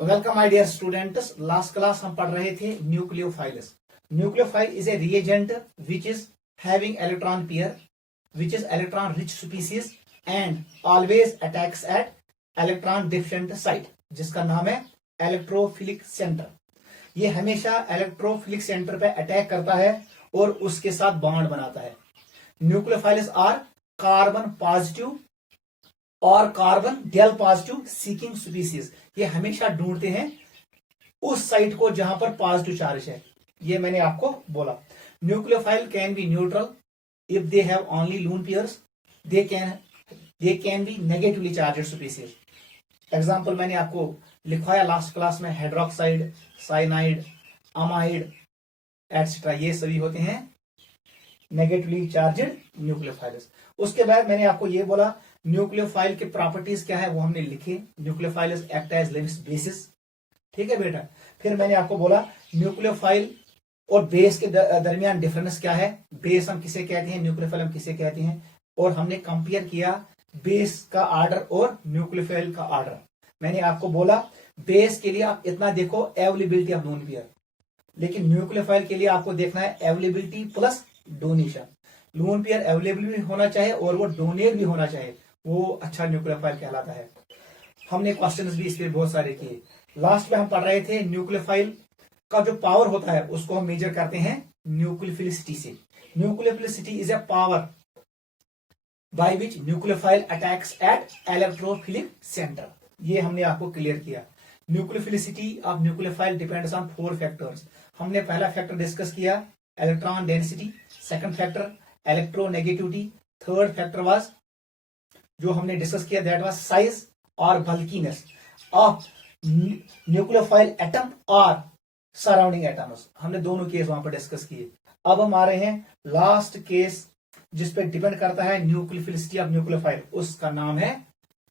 Welcome my dear students. Last class हम पढ़ रहे थे nucleophiles. Nucleophile is a reagent which is having electron pair which is electron rich species and always attacks at electron deficient site, जिसका नाम है electrophilic centre. ये हमेशा electrophilic centre पे अटैक करता है और उसके साथ बॉन्ड बनाता है। न्यूक्लियोफाइल्स आर कार्बन पॉजिटिव और carbon del positive seeking species. ये हमेशा ढूंढते हैं उस साइट को जहां पर पॉजिटिव चार्ज है। ये मैंने आपको बोला। Nucleophile can B neutral if they have only lone pairs, they can be negatively charged species. Example मैंने आपको लिखवाया लास्ट क्लास में, हाइड्रोक्साइड, साइनाइड, अमाइड एटसेट्रा, ये सभी होते हैं नेगेटिवली चार्जड न्यूक्लियोफाइल्स। उसके बाद मैंने आपको ये बोला न्यूक्लियोफाइल के प्रॉपर्टीज क्या है वो हमने लिखे। Nucleophiles act as Lewis bases, ठीक है बेटा। फिर मैंने आपको बोला न्यूक्लियोफाइल और बेस के दरमियान डिफरेंस क्या है, बेस हम किसे कहते हैं, न्यूक्लियोफाइल हम किसे कहते हैं। और हमने कंपेयर किया बेस का ऑर्डर और न्यूक्लियोफाइल का ऑर्डर। मैंने आपको बोला बेस के लिए आप इतना देखो अवेलेबिलिटी ऑफ लोन पेयर, लेकिन न्यूक्लियोफाइल के लिए आपको देखना है availability plus donation. Lone pair available भी होना चाहिए और वो डोनेट भी होना चाहिए, वो अच्छा न्यूक्लियोफाइल कहलाता है। हमने क्वेश्चंस भी इस पे बहुत सारे किए। लास्ट में हम पढ़ रहे थे न्यूक्लियोफाइल का जो पावर होता है उसको हम मेजर करते हैं न्यूक्लियोफिलिसिटी से। Nucleophilicity is a power by which nucleophile attacks at electrophilic centre. ये हमने आपको क्लियर किया। Nucleophilicity of nucleophile depends on 4 factors. हमने पहला फैक्टर डिस्कस किया electron density, second factor electronegativity, third factor was जो हमने डिस्कस किया दैट वाज साइज और बल्कीनेस ऑफ न्यूक्लियोफाइल एटम और सराउंडिंग एटम्स। हमने दोनों केस वहां पर डिस्कस किए। अब हम आ रहे हैं लास्ट केस जिस पे डिपेंड करता है न्यूक्लियोफिलिसिटी ऑफ न्यूक्लियोफाइल, उसका नाम है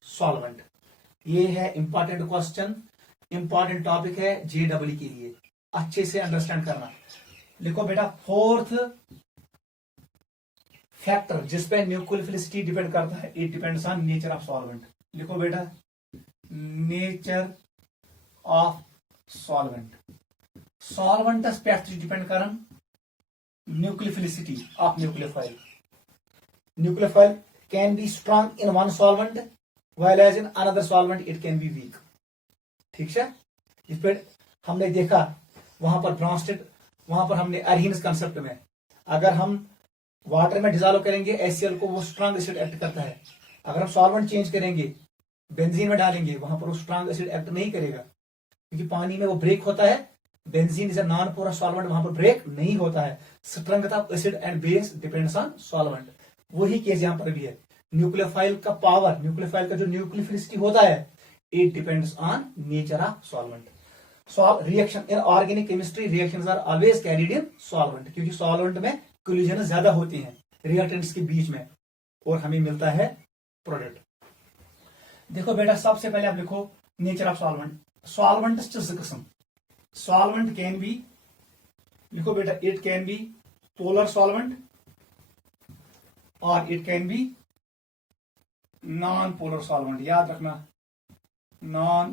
सॉल्वेंट। ये है इंपॉर्टेंट क्वेश्चन, इंपॉर्टेंट टॉपिक है जेडब्ल्यू के लिए, अच्छे से अंडरस्टैंड करना। लिखो बेटा फोर्थ फैक्टर जिस पे न्यूक्लियोफिलिसिटी डिपेंड करता है, it depends on nature of solvent. लिखो बेटा नेचर ऑफ सॉल्वेंट। सॉल्वेंटस पे डिपेंड करन nucleophilicity of nucleophile. Nucleophile can be strong in one solvent while as in another solvent it can be weak. ठीक है, इस पे हमने देखा वहां पर ब्रॉन्स्टेड, वहां पर हमने अरहीन्स कंसेप्ट में अगर हम वाटर में डिजॉल्व करेंगे HCl को, वो स्ट्रांग एसिड एक्ट करता है। अगर हम सॉल्वेंट चेंज करेंगे, बेंजीन में डालेंगे, वहां पर वो स्ट्रांग एसिड एक्ट नहीं करेगा क्योंकि पानी में वो ब्रेक होता है। Benzene is a non porous solvent, वहां पर ब्रेक नहीं होता है। Strength of acid and base depends on solvent. वही केस यहां पर भी है। न्यूक्लियोफाइल का पावर, न्यूक्लियोफाइल का जो न्यूक्लियोफिलिसिटी होता है, it depends on nature of solvent. Reaction in organic chemistry reactions are always carried in solvent, क्योंकि सॉल्वेंट में कोलिजन ज्यादा होती हैं रिएक्टेंट्स के बीच में और हमें मिलता है प्रोडक्ट। देखो बेटा सबसे पहले आप लिखो नेचर ऑफ सॉल्वेंट। सॉल्वेंट किस्म सॉल्वेंट कैन बी, लिखो बेटा it can be polar solvent और it can be non polar solvent. याद रखना नॉन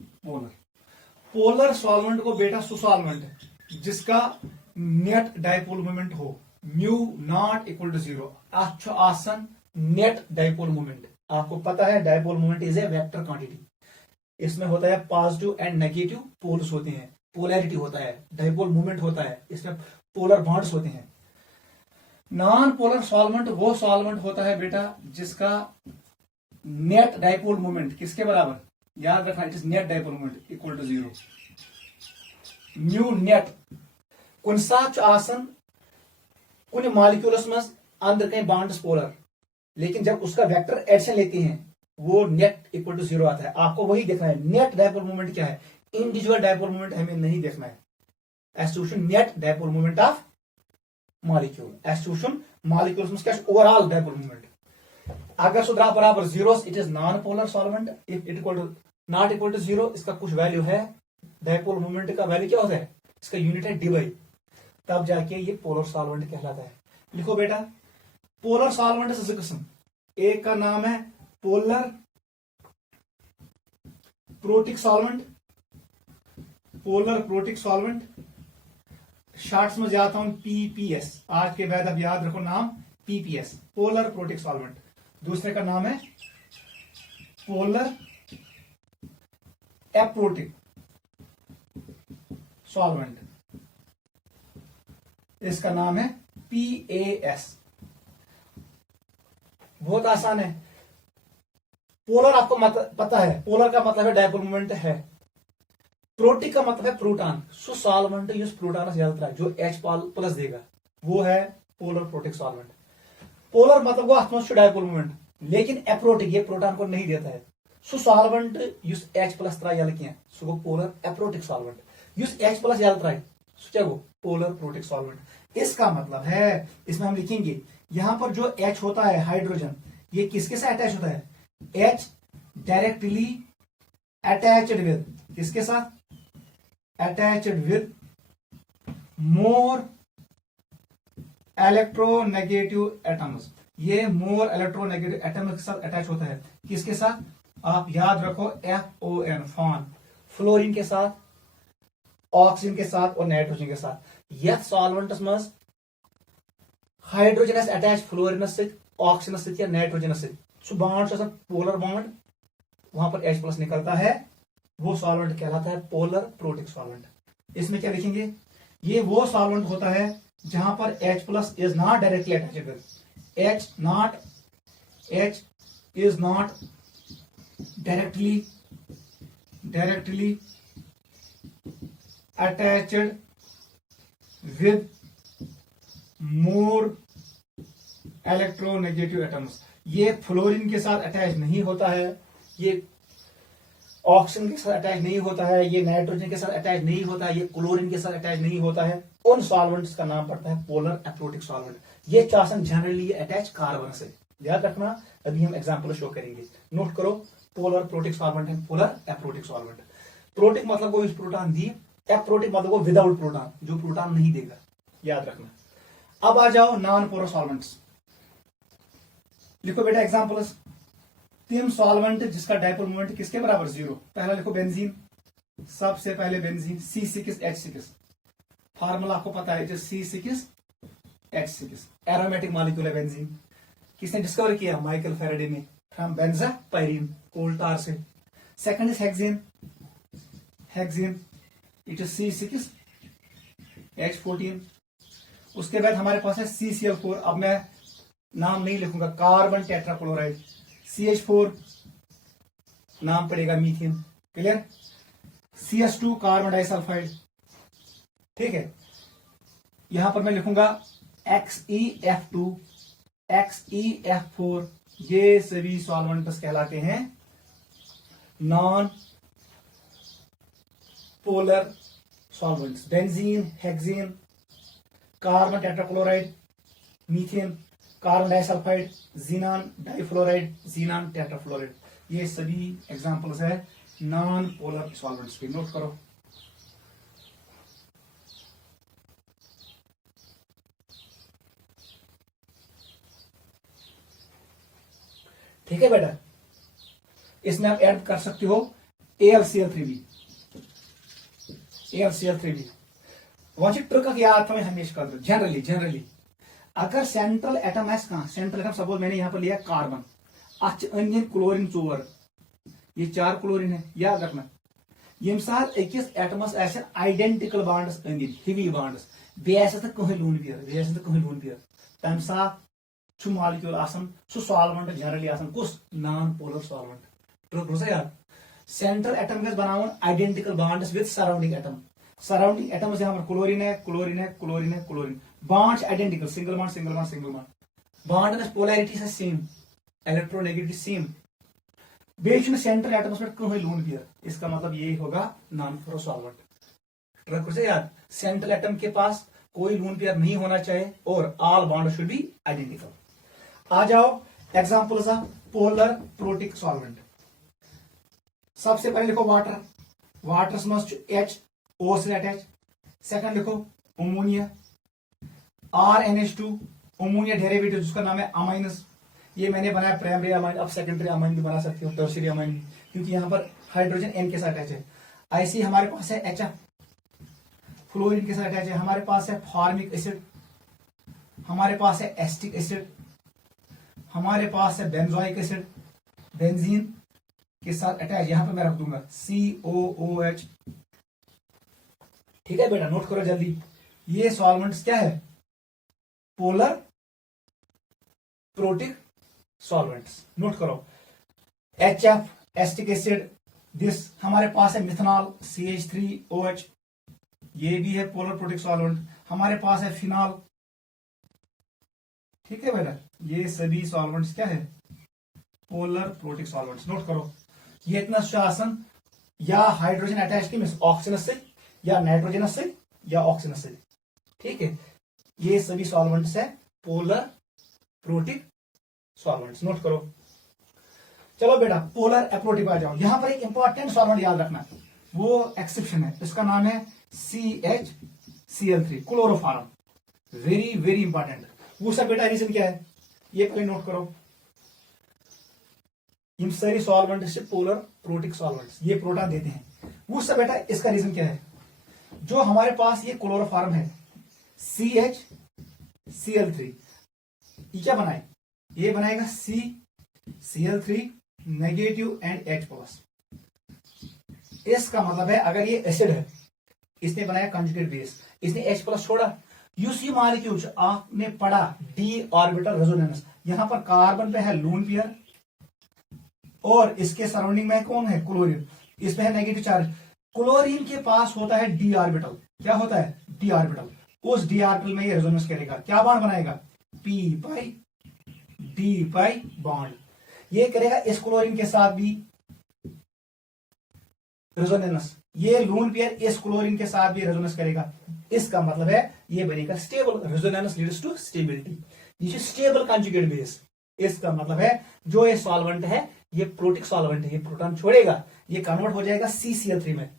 पोलर। पोलर सॉल्वेंट को बेटा सॉल्वेंट जिसका नेट डाइपोल मोमेंट हो म्यू नॉट इक्वल टू 0 अच्छा आसन नेट डाइपोल मोमेंट। आपको पता है dipole moment is a vector quantity. इसमें होता है पॉजिटिव एंड नेगेटिव पोल्स होते हैं, पोलैरिटी होता है, डाइपोल मूवमेंट होता है, इसमें पोलर बॉन्ड्स होते हैं। नॉन पोलर सॉल्वेंट वो सॉल्वेंट होता है बेटा जिसका नेट डाइपोल मूवमेंट किसके बराबर, याद रखना it is net dipole movement equal to 0 mu net. कुन साथ आसन कुन मॉलिक्यूल्स में अंदर कहीं बॉन्ड्स पोलर, लेकिन जब उसका वेक्टर एडिशन लेते हैं वो नेट इक्वल टू 0 आता है। आपको वही देखना है नेट डाइपोल मोमेंट क्या है, इंडिविजुअल डाइपोल मोमेंट हमें नहीं देखना है। एस्टिट्यूशन net dipole moment of molecule, एस्टिट्यूशन मॉलिक्यूल्स में क्या ओवरऑल डाइपोल मोमेंट। अगर सुधरा बराबर 0 it is non polar solvent. If it equal to not equal to 0 इसका कुछ वैल्यू है, डाइपोल मोमेंट का वैल्यू क्या होता है, इसका यूनिट है डी, तब जाके ये पोलर सॉल्वेंट कहलाता है। लिखो बेटा पोलर सॉल्वेंट से किस्म, एक का नाम है polar protic solvent polar protic solvent, shorts में जाता हूं पीपीएस, आज के बाद अब याद रखो नाम पीपीएस, पोलर प्रोटिक सॉल्वेंट। दूसरे का नाम है पोलर एप्रोटिक सॉल्वेंट, इसका नाम है पीएएस। बहुत आसान है। पोलर आपको पता है, पोलर का मतलब है डायपोल मोमेंट है, प्रोटिक का मतलब है प्रोटॉन, सो सॉल्वेंट यूज प्रोटॉनस याद, जो H प्लस देगा वो है पोलर प्रोटिक सॉल्वेंट। पोलर मतलब वो अथ डायपोल मोमेंट, लेकिन एप्रोटिक ये प्रोटॉन को नहीं देता है, so solvent use H plus त्रा यल क्या so go polar aprotic solvent, use H plus यल त्रा सो क्या गो पोलर प्रोटिक सॉल्वेंट। इसका मतलब है, इसमें हम लिखेंगे यहां पर जो H होता है हाइड्रोजन, ये किसके साथ अटैच होता है, H डायरेक्टली अटैच्ड विद, किसके साथ, attached with more electronegative atoms, ये मोर इलेक्ट्रोनेगेटिव एटम के साथ अटैच होता है, किसके साथ, आप याद रखो FON, फॉन, फ्लोरीन के साथ, ऑक्सीजन के साथ और नाइट्रोजन के साथ। यथ सॉल्वेंटस मज हाइड्रोजनस अटैच फ्लोरिनस से, ऑक्सीजनस से या नाइट्रोजनस से, सो बॉन्ड पोलर बॉन्ड, वहां पर H प्लस निकलता है, वो सॉल्वेंट कहलाता है पोलर प्रोटिक सॉल्वेंट। इसमें क्या लिखेंगे, ये वो सॉल्वेंट होता है जहां पर H plus is not directly attached with, H is not directly attached with more electronegative atoms, ये फ्लोरीन के साथ अटैच नहीं होता है, ये ऑक्सीजन के साथ अटैच नहीं होता है, ये नाइट्रोजन के साथ अटैच नहीं होता है, ये क्लोरीन के साथ अटैच नहीं होता है, उन सॉल्वेंट्स का नाम पड़ता है पोलर एप्रोटिक सॉल्वेंट। ये चासन जनरली अटैच कार्बन से, याद रखना, अभी हम एग्जांपल शो करेंगे, नोट करो, पोलर प्रोटिक सॉल्वेंट है पोलर एप्रोटिक सॉल्वेंट। प्रोटिक मतलब वो प्रोटॉन दी, एप्रोटिक मतलब वो विदाउट प्रोटॉन, जो प्रोटॉन नहीं देगा, याद रखना। अब आ जाओ नॉन पोलर सॉल्वेंट्स, लिखो बेटा एग्जांपल्स, तीन सॉल्वेंट जिसका डायपोल मोमेंट किसके बराबर 0, पहला लिखो बेंजीन, सबसे पहले बेंजीन C6H6, फार्मूला आपको पता है, C6H6 एरोमेटिक मॉलिक्यूल है बेंजीन, किसने डिस्कवर किया, माइकल फैराडे ने, फ्रॉम बेंजापाइरिन, कोल टार से। Second is hexane, it is C6H14। उसके बाद हमारे पास है CCl4, अब मैं नाम नहीं लिखूंगा, कार्बन टेट्राक्लोराइड, CH4 नाम पड़ेगा methane, clear, CS2 carbon disulphide, ठीक है। यहां पर मैं लिखूंगा XeF2, XeF4, ये सभी सॉल्वेंट्स कहलाते हैं non polar solvents. Benzene, hexane, carbon tetrachloride, methane, carbon disulphide, xenon difluoride, xenon tetrafluoride, ये सभी एग्जांपल्स है नॉन पोलर सॉल्वेंट्स के, नोट करो। ठीक है बेटा, इसमें आप ऐड कर सकते हो AlCl3b, AlCl3b। वहां ट्रिक याद था मैं हमेशा कर, जनरली अगर सेंट्रल एटम है, कहां सेंट्रल एटम, सपोज मैंने यहां पर लिया कार्बन, अच अंदर क्लोरीन 4, ये 4 क्लोरीन है, याद रखना, यम सात अकिस एटमस आइडेंटिकल बॉन्ड्स अंदर, हेवी बॉन्ड्स, कहीं लून पेयर, तम सात मॉलिक्यूल सो सॉल्वेंट जनरली कुछ नॉन पोलर सॉल्वेंट। ट्रिक याद, सेंट्रल एटम गस बनावन identical bonds with surrounding atoms, यहाँ पर chlorine, bonds identical, single bond, bond polarity से सेम, इलेक्ट्रोनेगेटिव सेम, बेचु सेंट्रल एटम्स पे कहीं लून पेयर, इसका मतलब ये होगा नॉन पोलर सॉल्वेंट। ट्रिक याद, सेंट्रल एटम के पास कोई लून पेयर नहीं होना चाहिए और all bond should be identical. आ जाओ examples of polar protic solvent. सबसे पहले लिखो वाटर मस्ट HO से अटैच, सेकंड लिखो अमोनिया, RNH2, अमोनिया डेरिवेटिव जिसका नाम है अमाइनस, ये मैंने बनाया प्राइमरी अमाइन, अब सेकेंडरी अमाइन भी बना सकती हूँ, टर्शियरी अमाइन भी, क्योंकि यहाँ पर हाइड्रोजन N के साथ अटैच है। ऐसे हमारे पास है HF, फ्लोरीन के साथ अटैच है। हमारे पास है फॉर्मिक एसिड, हमारे पास है एस्टिक एसिड, हमारे पास है बेंजोइक एसिड, बेंजीन के साथ अटैच, यहां पे मैं रख दूंगा COOH। ठीक है बेटा, नोट करो जल्दी। ये सॉल्वेंट्स क्या है? Polar protic solvents. नोट करो HF एस्टिक एसिड, दिस हमारे पास है मिथनॉल CH3OH, ये भी है पोलर प्रोटिक सॉल्वेंट। हमारे पास है फिनॉल। ठीक है बेटा, ये सभी सॉल्वेंट्स क्या है? Polar protic solvents. नोट करो ये इतना आसन या हाइड्रोजन अटैच किमिस ऑक्सीजन से या नाइट्रोजन से या ऑक्सीजन से। ठीक है, ये सभी सॉल्वेंट्स है पोलर प्रोटिक सॉल्वेंट्स। नोट करो। चलो बेटा पोलर एप्रोटिक आ जाओ। यहां पर एक इंपॉर्टेंट सॉल्वेंट याद रखना, वो एक्सेप्शन है, इसका नाम है CHCl3 chloroform. Very very important. वो सब बेटा रीजन क्या है ये पहले नोट करो। इन सारी सॉल्वेंट से पोलर प्रोटिक सॉल्वेंट्स ये प्रोटॉन देते हैं। वो सब बेटा इसका रीजन क्या है? जो हमारे पास ये क्लोरोफॉर्म है CHCl3, ये क्या बनाए? ये बनाएगा CCl3 नेगेटिव एंड H+। इसका मतलब है अगर ये एसिड है, इसने बनाया कंजुगेट बेस, इसने H+ छोड़ा, यूसी मॉलिक्यूल आपने पढ़ा d ऑर्बिटल रेजोनेंस। यहां पर कार्बन पे है लोन पेयर और इसके सराउंडिंग में कौन है? क्लोरीन। इसमें है नेगेटिव चार्ज। क्लोरीन के पास होता है d ऑर्बिटल। क्या होता है? d orbital. उस d ऑर्बिटल में ये रेजोनेंस करेगा, क्या बॉन्ड बनाएगा? p/d bond. ये करेगा इस क्लोरीन के साथ भी रेजोनेंस। ये लोन पेयर इस क्लोरीन के साथ भी रेजोनेंस करेगा। इसका मतलब है ये बनेगा stable. Resonance leads to stability. ये स्टेबल कंजुगेट बेस। इसका मतलब है जो ये सॉल्वेंट है ये प्रोटिक सॉल्वेंट है, ये प्रोटॉन छोड़ेगा, ये कन्वर्ट हो जाएगा CCl3 में।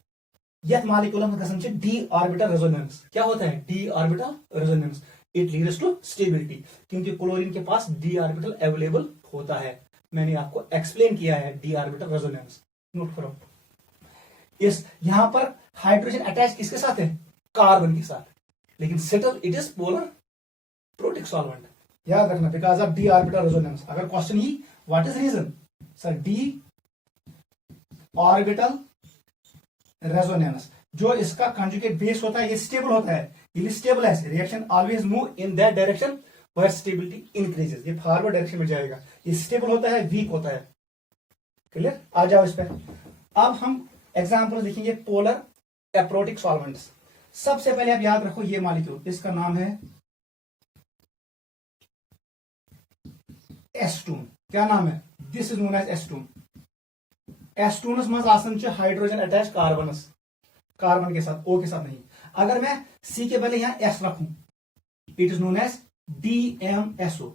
यह मॉलिक्यूलम कसम से d ऑर्बिटल रेजोनेंस। क्या होता है? d orbital resonance. It leads to stability, क्योंकि क्लोरीन के पास d ऑर्बिटल अवेलेबल होता है। मैंने आपको एक्सप्लेन किया है d ऑर्बिटल रेजोनेंस। नोट करो। इस यहां पर हाइड्रोजन अटैच किसके साथ है? कार्बन के साथ, लेकिन सेटल it is polar protic solvent. याद रखना, because of d orbital resonance. अगर क्वेश्चन ही what is reason sir? d orbital resonance. जो इसका कंजुगेट बेस होता है ये स्टेबल होता है, ये स्टेबल है। Reaction always move in that direction where stability increases. ये फॉरवर्ड डायरेक्शन में जाएगा, ये स्टेबल होता है, वीक होता है। क्लियर? आ जाओ इस पर। अब हम एग्जाम्पल देखेंगे पोलर एप्रोटिक सॉल्वेंट्स। सबसे पहले आप याद रखो ये मॉलिक्यूल, इसका नाम है एस्टून। क्या नाम है? This is known as acetone. Acetones मज आसन हाइड्रोजन अटैच कार्बनस, कार्बन के साथ, O के साथ नहीं। अगर मैं C के पहले यहां S रखूं, it is known as DMSO।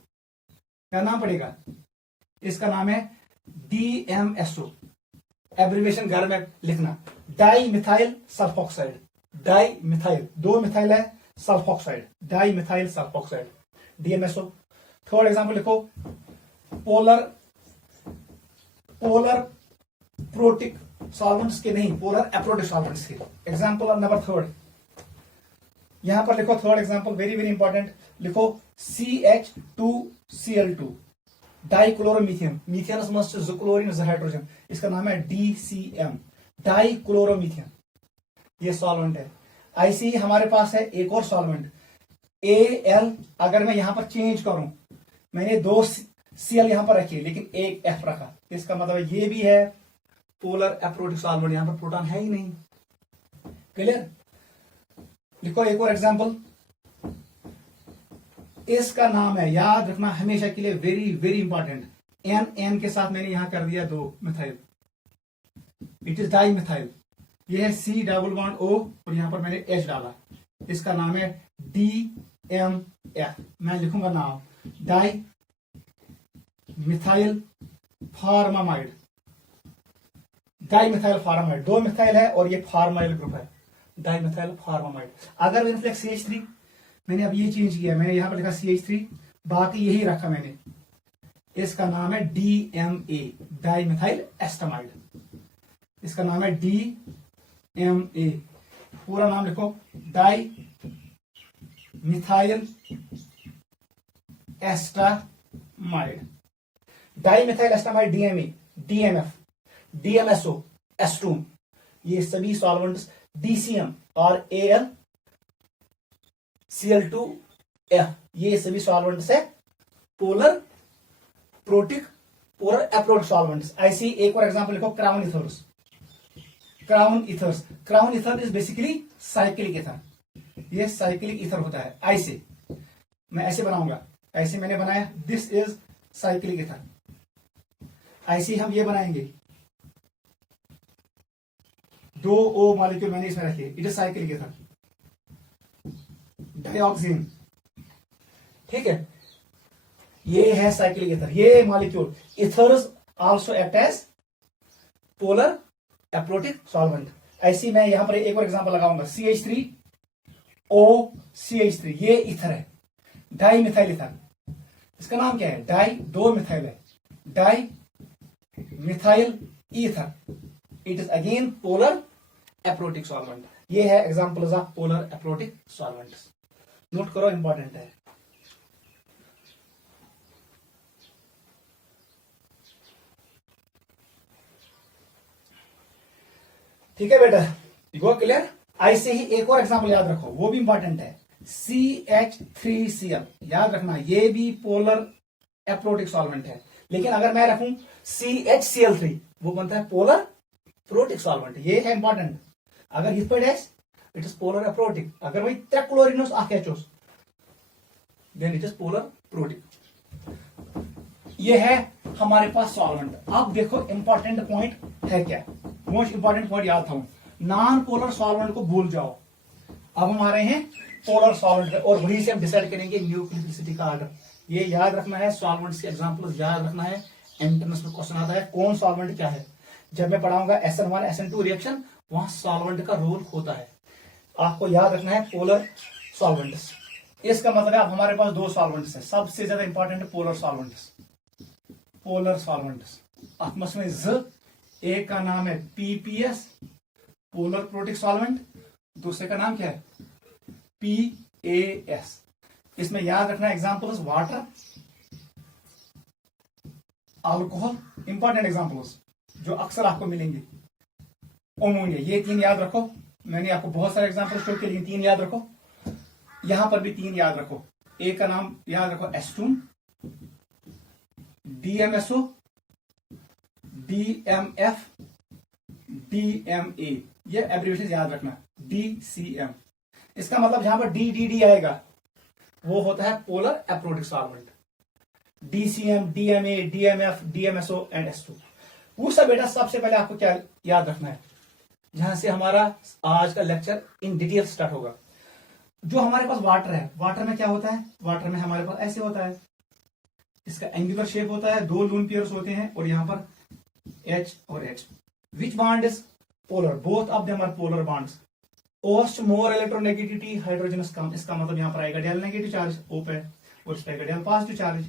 क्या नाम पड़ेगा? इसका नाम है DMSO। एब्रिवेशन घर में लिखना, di methyl sulphoxide. Di methyl, दो मिथाइल है, sulphoxide, di methyl sulphoxide, DMSO। Third example लिखो, पोलर प्रोटिक सॉल्वेंट्स के नहीं, पोलर एप्रोटिक सॉल्वेंट्स के। एग्जांपल नंबर थर्ड, यहां पर लिखो third example, very very important. लिखो CH2Cl2 डाइक्लोरोमीथेन। मीथेनस मस्ट जो क्लोरीन जो हाइड्रोजन, इसका नाम है DCM, डाइक्लोरोमीथेन। ये सॉल्वेंट है। ऐसे ही हमारे पास है एक और सॉल्वेंट AL। अगर मैं यहां पर चेंज करूं, मैंने दो Cl यहां पर रखी लेकिन एक F रखा, इसका मतलब ये भी है पोलर एप्रोटिक सॉल्वेंट। यहां पर प्रोटॉन है ही नहीं। क्लियर? लिखो एक और एग्जांपल, इसका नाम है, याद रखना हमेशा के लिए, वेरी वेरी इंपॉर्टेंट, N के साथ मैंने यहां कर दिया दो methyl, it is di methyl. ये है C+O और यहां पर मैंने H डाला, इसका नाम है DMF। मैं लिखूंगा नाम, डाई मिथाइल फार्मामाइड। डाई मिथाइल फार्मामाइड, दो मिथाइल है और ये फार्माइल ग्रुप है, डाई मिथाइल फार्मामाइड। अगर मैंने फ्लेक्स CH3, मैंने अब ये चेंज किया, मैंने यहां पर लिखा CH3, बाकी यही रखा मैंने, इसका नाम है DMA, डाई मिथाइल एस्टामाइड। इसका नाम है DMA। पूरा नाम लिखो, dimethyl acetamide, dimethyl acetamide, DMA, DMF, DMSO, acetone, ये सभी सॉल्वेंट्स, डीसीएम और एल Cl2F, ये सभी सॉल्वेंट्स है polar protic polar aprotic solvents. ऐसी एक और एग्जांपल लिखो, crown ethers, crown ethers, crown ether is basically cyclic ether, ये साइक्लिक इथर होता है। ऐसे मैं ऐसे बनाऊंगा, ऐसे मैंने बनाया, दिस इज साइक्लिक इथर। ऐसे हम ये बनाएंगे, 2 O मॉलिक्यूल मैंने इसमें रखे, it is cyclic ether, dioxin, ठीक है, ये है साइक्लिक इथर, ये molecule. Ethers also act as polar aprotic solvent. ऐसी मैं यहां पर एक और एग्जांपल लगाऊंगा, CH3OCH3, ये इथर है, डाई मिथाइल इथर, इसका नाम क्या है, डाई, 2 मिथाइल है, di methyl ether, it is again polar aprotic solvent. ये है examples of polar aprotic solvents, note करो, इंपॉर्टेंट है। ठीक है बेटा, गो क्लियर। ऐसे ही एक और एग्जांपल याद रखो, वो भी इंपॉर्टेंट है, CH3Cl, याद रखना, ये भी पोलर अप्रोटिक सॉल्वेंट है। लेकिन अगर मैं रखूं CHCl3, वो बनता है पोलर प्रोटिक सॉल्वेंट, ये है इंपॉर्टेंट। अगर इस पर dash, it is polar aprotic, अगर वही 3 क्लोरिनोस AH, then it is polar protic. ये है हमारे पास सॉल्वेंट। अब देखो इंपॉर्टेंट पॉइंट है क्या, मोस्ट इंपॉर्टेंट पॉइंट याद था, नॉन पोलर सॉल्वेंट को भूल जाओ, अब हम आ रहे हैं पोलर सॉल्वेंट पे, और वहीं से हम डिसाइड करेंगे न्यूक्लियोसिटी का ऑर्डर। ये याद रखना है, सॉल्वेंट्स के एग्जांपल्स याद रखना है, एंट्रेंस में क्वेश्चन आता है कौन सॉल्वेंट क्या है। जब मैं पढ़ाऊंगा SN1 SN2 रिएक्शन, वहां सॉल्वेंट का रोल होता है, आपको याद रखना है पोलर सॉल्वेंट्स। इसका मतलब है अब हमारे पास 2 सॉल्वेंट्स है, सबसे ज्यादा इंपॉर्टेंट है पोलर सॉल्वेंट्स, पोलर सॉल्वेंट्स। में ज, एक का नाम है PPS पोलर प्रोटिक सॉल्वेंट, दूसरे का नाम क्या है PAS। इसमें याद रखना examples, water, alcohol, important examples जो अक्सर आपको मिलेंगे, अमोनिया, ये 3 याद रखो। मैंने आपको बहुत सारे एग्जांपल शो किए, लेकिन 3 याद रखो, यहां पर भी 3 याद रखो। एक का नाम याद रखो एस्टूम, DMSO, DMF, DMA, ये एब्रिविएशन याद रखना, DCM। इसका मतलब जहां पर DDD आएगा वो होता है polar aprotic solvent, DCM, DMA, DMF, DMSO and S2। वो सब बेटा सबसे पहले आपको क्या याद रखना है, जहां से हमारा आज का लेक्चर इन डिटेल स्टार्ट होगा। जो हमारे पास वाटर है, वाटर में क्या होता है, वाटर में हमारे पास ऐसे होता है, इसका एंगुलर शेप होता है, 2 लून पेयर्स होते हैं, और यहां पर H और H। Which bond is polar, both of them are polar bonds. ओस्ट मोर इलेक्ट्रोनेगेटिविटी, हाइड्रोजनस कम, इसका मतलब यहां पर आएगा डेल नेगेटिव चार्ज O पे, और इस पे आएगा डेल पॉजिटिव चार्ज।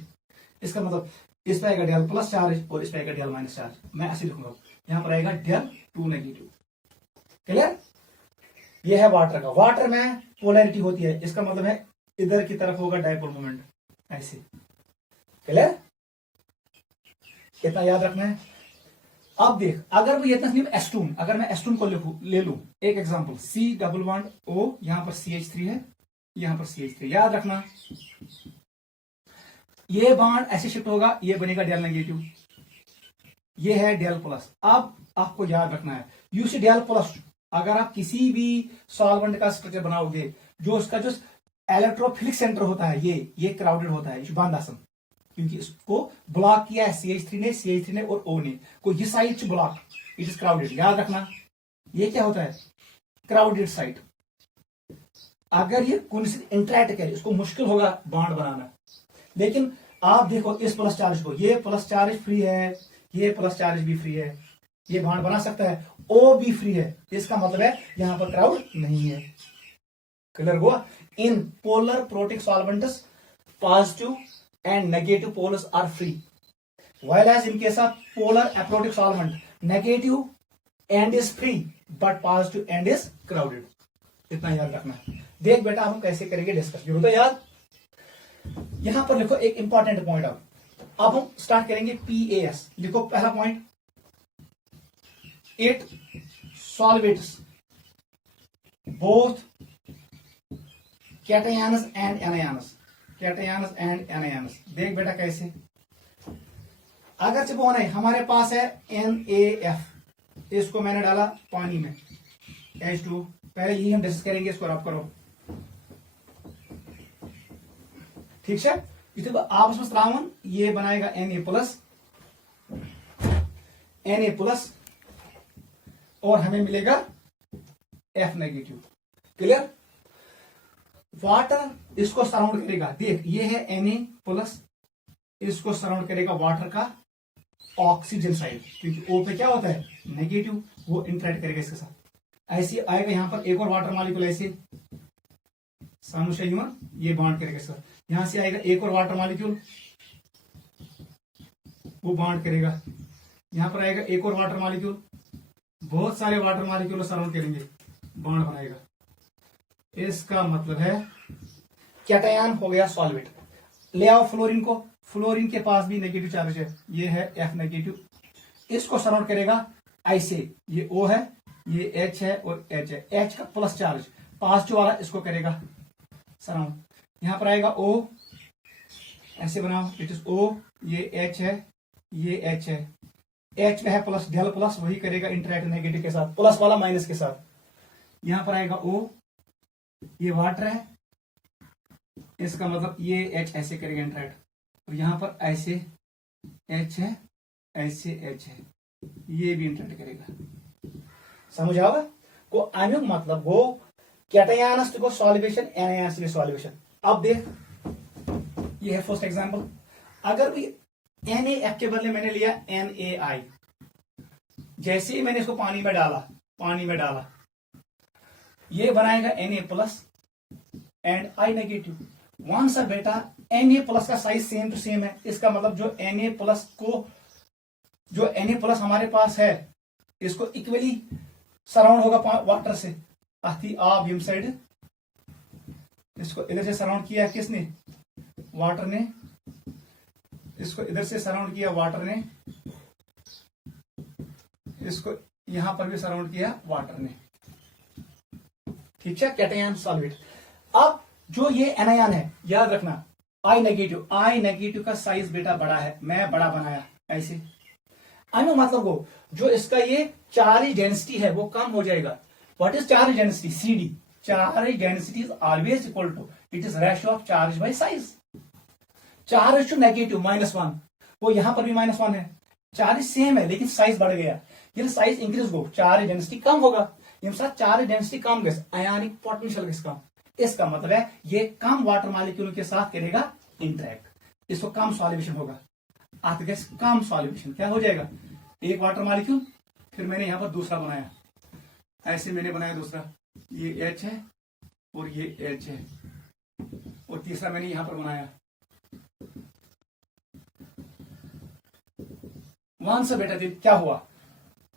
इसका मतलब इस पे आएगा डेल प्लस चार्ज और इस पे आएगा डेल माइनस चार्ज। मैं ऐसे लिखूंगा, यहां पर आएगा डेल 2 नेगेटिव। क्लियर, ये है वाटर का। वाटर में पोलैरिटी होती है, इसका मतलब है इधर की तरफ होगा डाइपोल मोमेंट, ऐसे। क्लियर, कितना याद रखना है। अब देख, अगर वो इतना नहीं, एस्टून, अगर मैं एस्टून को ले लूं, एक एग्जांपल, C11O, यहां पर CH3 है, यहां पर CH3, याद रखना ये बॉन्ड ऐसे शिफ्ट होगा, ये बनेगा डेल नेगेटिव, ये है डेल प्लस। अब आपको याद रखना है यूसी डेल प्लस, अगर आप किसी भी सॉल्वेंट का स्ट्रक्चर बनाओगे, जो उसका जो इलेक्ट्रोफिलिक सेंटर होता है, ये क्राउडेड होता है, बांधासन, क्योंकि इसको ब्लॉक किया है CH3 ने और O ने, को ये side block, it is crowded. याद रखना ये क्या होता है, क्राउडेड साइट। अगर ये इंटरैक्ट करे, इसको मुश्किल होगा बॉन्ड बनाना। लेकिन आप देखो इस प्लस चार्ज को, ये प्लस चार्ज फ्री है, ये प्लस चार्ज भी फ्री है, ये बॉन्ड बना सकता है, O भी फ्री है, इसका मतलब है यहां पर क्राउड नहीं है। क्लियर हुआ। In polar protic solvents positive and negative polars are free, while as in case of polar aprotic solvent, negative end is free but positive end is crowded. इतना याद रखना। देख बेटा हम कैसे करेंगे डिस्कस, जरूर तो याद। यहां पर लिखो एक इंपॉर्टेंट पॉइंट। अब हम स्टार्ट करेंगे PAS। लिखो पहला point, it solvates both cations and anions, cations and anions. देख बेटा कैसे, अगर चिपो नहीं हमारे पास है NaF, इसको मैंने डाला पानी में H2, पहले यही हम डिस्कस करेंगे, इसको रब करो ठीक है। इसे तो आपस में त्रावन, ये बनाएगा Na प्लस और हमें मिलेगा F नेगेटिव। क्लियर। वाटर इसको सराउंड करेगा, देख ये है Na प्लस, इसको सराउंड करेगा वाटर का ऑक्सीजन साइड, क्योंकि O पे क्या होता है नेगेटिव, वो इंटरेक्ट करेगा इसके साथ। ऐसे आएगा यहां पर एक और वाटर मॉलिक्यूल, ऐसे सामुशा ये बॉन्ड करेगा इसका। यहां से आएगा एक और वाटर मॉलिक्यूल, वो बॉन्ड करेगा। यहां पर आएगा एक और वाटर मॉलिक्यूल, बहुत सारे वाटर मॉलिक्यूल सराउंड करेंगे, बॉन्ड बनाएगा। इसका मतलब है कैटायन हो गया सॉल्वेट। ले आओ फ्लोरीन को, फ्लोरीन के पास भी नेगेटिव चार्ज है, ये है F नेगेटिव, इसको सराउंड करेगा ऐसे, ये O है, ये H है और H है। H का प्लस चार्ज पॉजिटिव वाला इसको करेगा सराउंड। यहां पर आएगा O, ऐसे बनाओ, इट इज O, ये H है, ये H है। H में है प्लस, डेल प्लस, वही करेगा इंटरेक्ट नेगेटिव के साथ, प्लस वाला माइनस के साथ। यहां पर आएगा O, ये वाटर है, इसका मतलब ये H ऐसे करेगा इंटरेक्ट, और यहां पर ऐसे H है, ऐसे H है, ये भी इंटरेक्ट करेगा। समझ आओगे को आने मतलब वो कैटायंस को सॉल्वेशन, एनायंस को सॉल्वेशन। अब देख ये है फर्स्ट एग्जांपल, अगर भी NaF के बदले मैंने लिया NaI, जैसे ही मैंने इसको पानी में डाला ये बनाएगा Na plus and I negative. One सा बेटा Na प्लस का साइज सेम टू सेम है, इसका मतलब जो Na प्लस को, जो Na प्लस हमारे पास है, इसको इक्वली सराउंड होगा वाटर से। अति आप यम साइड, इसको इधर से सराउंड किया किसने, वाटर ने, इसको इधर से सराउंड किया वाटर ने, इसको यहां पर भी सराउंड किया वाटर ने, ठीक है। Cation solvate. अब जो ये एनायन है, याद रखना I नेगेटिव का साइज बेटा बड़ा है, मैं बड़ा बनाया ऐसे। अनु मतलब वो जो इसका ये चार्ज डेंसिटी है वो कम हो जाएगा। What is charge density, CD। Charge density is always equal to, it is ratio of charge by size. Charge to negative -1, वो यहां पर भी -1 है, चार्ज सेम है लेकिन साइज बढ़ गया। ये साइज इंक्रीज हो, चार्ज डेंसिटी कम होगा। ये साथ चार्ज डेंसिटी कम गैस, आयनिक पोटेंशियल गैस कम। इसका मतलब है ये कम वाटर मॉलिक्यूल के साथ करेगा इंटरेक्ट, इसको कम सॉल्यूशन होगा। आते गैस कम सॉल्यूशन क्या हो जाएगा, एक वाटर मॉलिक्यूल, फिर मैंने यहां पर दूसरा बनाया, ऐसे मैंने बनाया दूसरा, ये H है और ये H है, और तीसरा मैंने यहां पर बनाया। वन से बेटा देख क्या हुआ,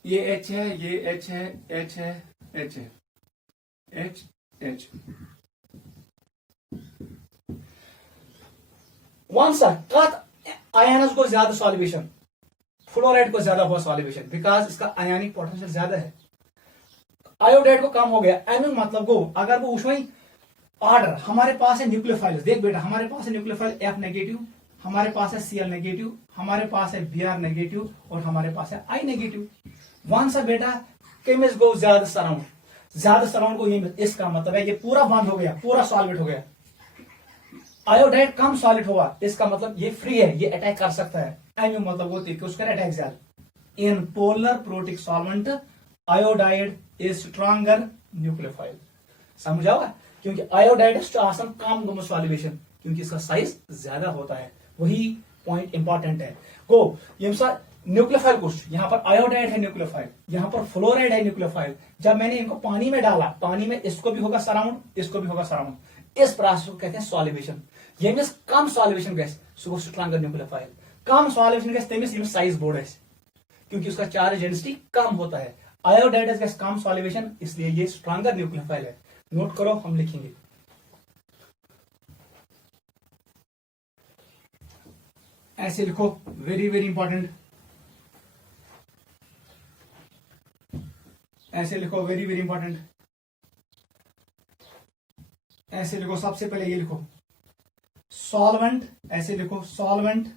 ये H है, ये H है, H है, H है, H H। वन सा कत आयनस को ज्यादा सॉल्यूशन, फ्लोराइड को ज्यादा हुआ सॉल्यूशन, बिकॉज इसका आयनिक पोटेंशियल ज्यादा है। आयोडाइड को कम हो गया। एमिन मतलब को अगर वो उस ऑर्डर हमारे पास है न्यूक्लियोफाइल्स, देख बेटा हमारे पास है न्यूक्लियोफाइल F नेगेटिव, हमारे पास है Cl नेगेटिव, हमारे पास है Br नेगेटिव और हमारे पास है I नेगेटिव। वन सा बेटा केमिस्ट गो ज्यादा सराउंड को ये, इसका मतलब है ये पूरा बंद हो गया, पूरा सॉल्वेट हो गया। आयोडाइड कम सॉलिड हुआ, इसका मतलब ये फ्री है, ये अटैक कर सकता है। एमिन मतलब वो कि उसका अटैक ज्यादा। In polar protic solvent iodide is stronger nucleophile. समझ आओगा, क्योंकि आयोडाइड आसन कम गुम सॉल्यूशन, क्योंकि इसका साइज ज्यादा होता है, वही पॉइंट इंपॉर्टेंट है। को न्यूक्लियोफाइल कुछ यहाँ पर आयोडाइड है न्यूक्लियोफाइल, यहाँ पर फ्लोराइड है न्यूक्लियोफाइल। जब मैंने इनको पानी में डाला, पानी में इसको भी होगा सराउंड, इसको भी होगा सराउंड, इस प्रोसेस को कहते हैं सॉल्यूशन। ये मींस कम सॉल्यूशन गैस सो स्ट्रॉन्गर न्यूक्लियोफाइल, कम सॉल्यूशन गैस तेमिस ये साइज बोर्ड है, क्योंकि उसका चार्ज डेंसिटी कम होता है। आयोडाइड गैस कम सॉल्यूशन, इसलिए ये स्ट्रॉन्गर न्यूक्लियोफाइल है। नोट करो, हम लिखेंगे। ऐसे लिखो, वेरी वेरी इंपॉर्टेंट। ऐसे लिखो, वेरी वेरी इंपॉर्टेंट। ऐसे लिखो, सबसे पहले ये लिखो, सॉल्वेंट। ऐसे लिखो, solvent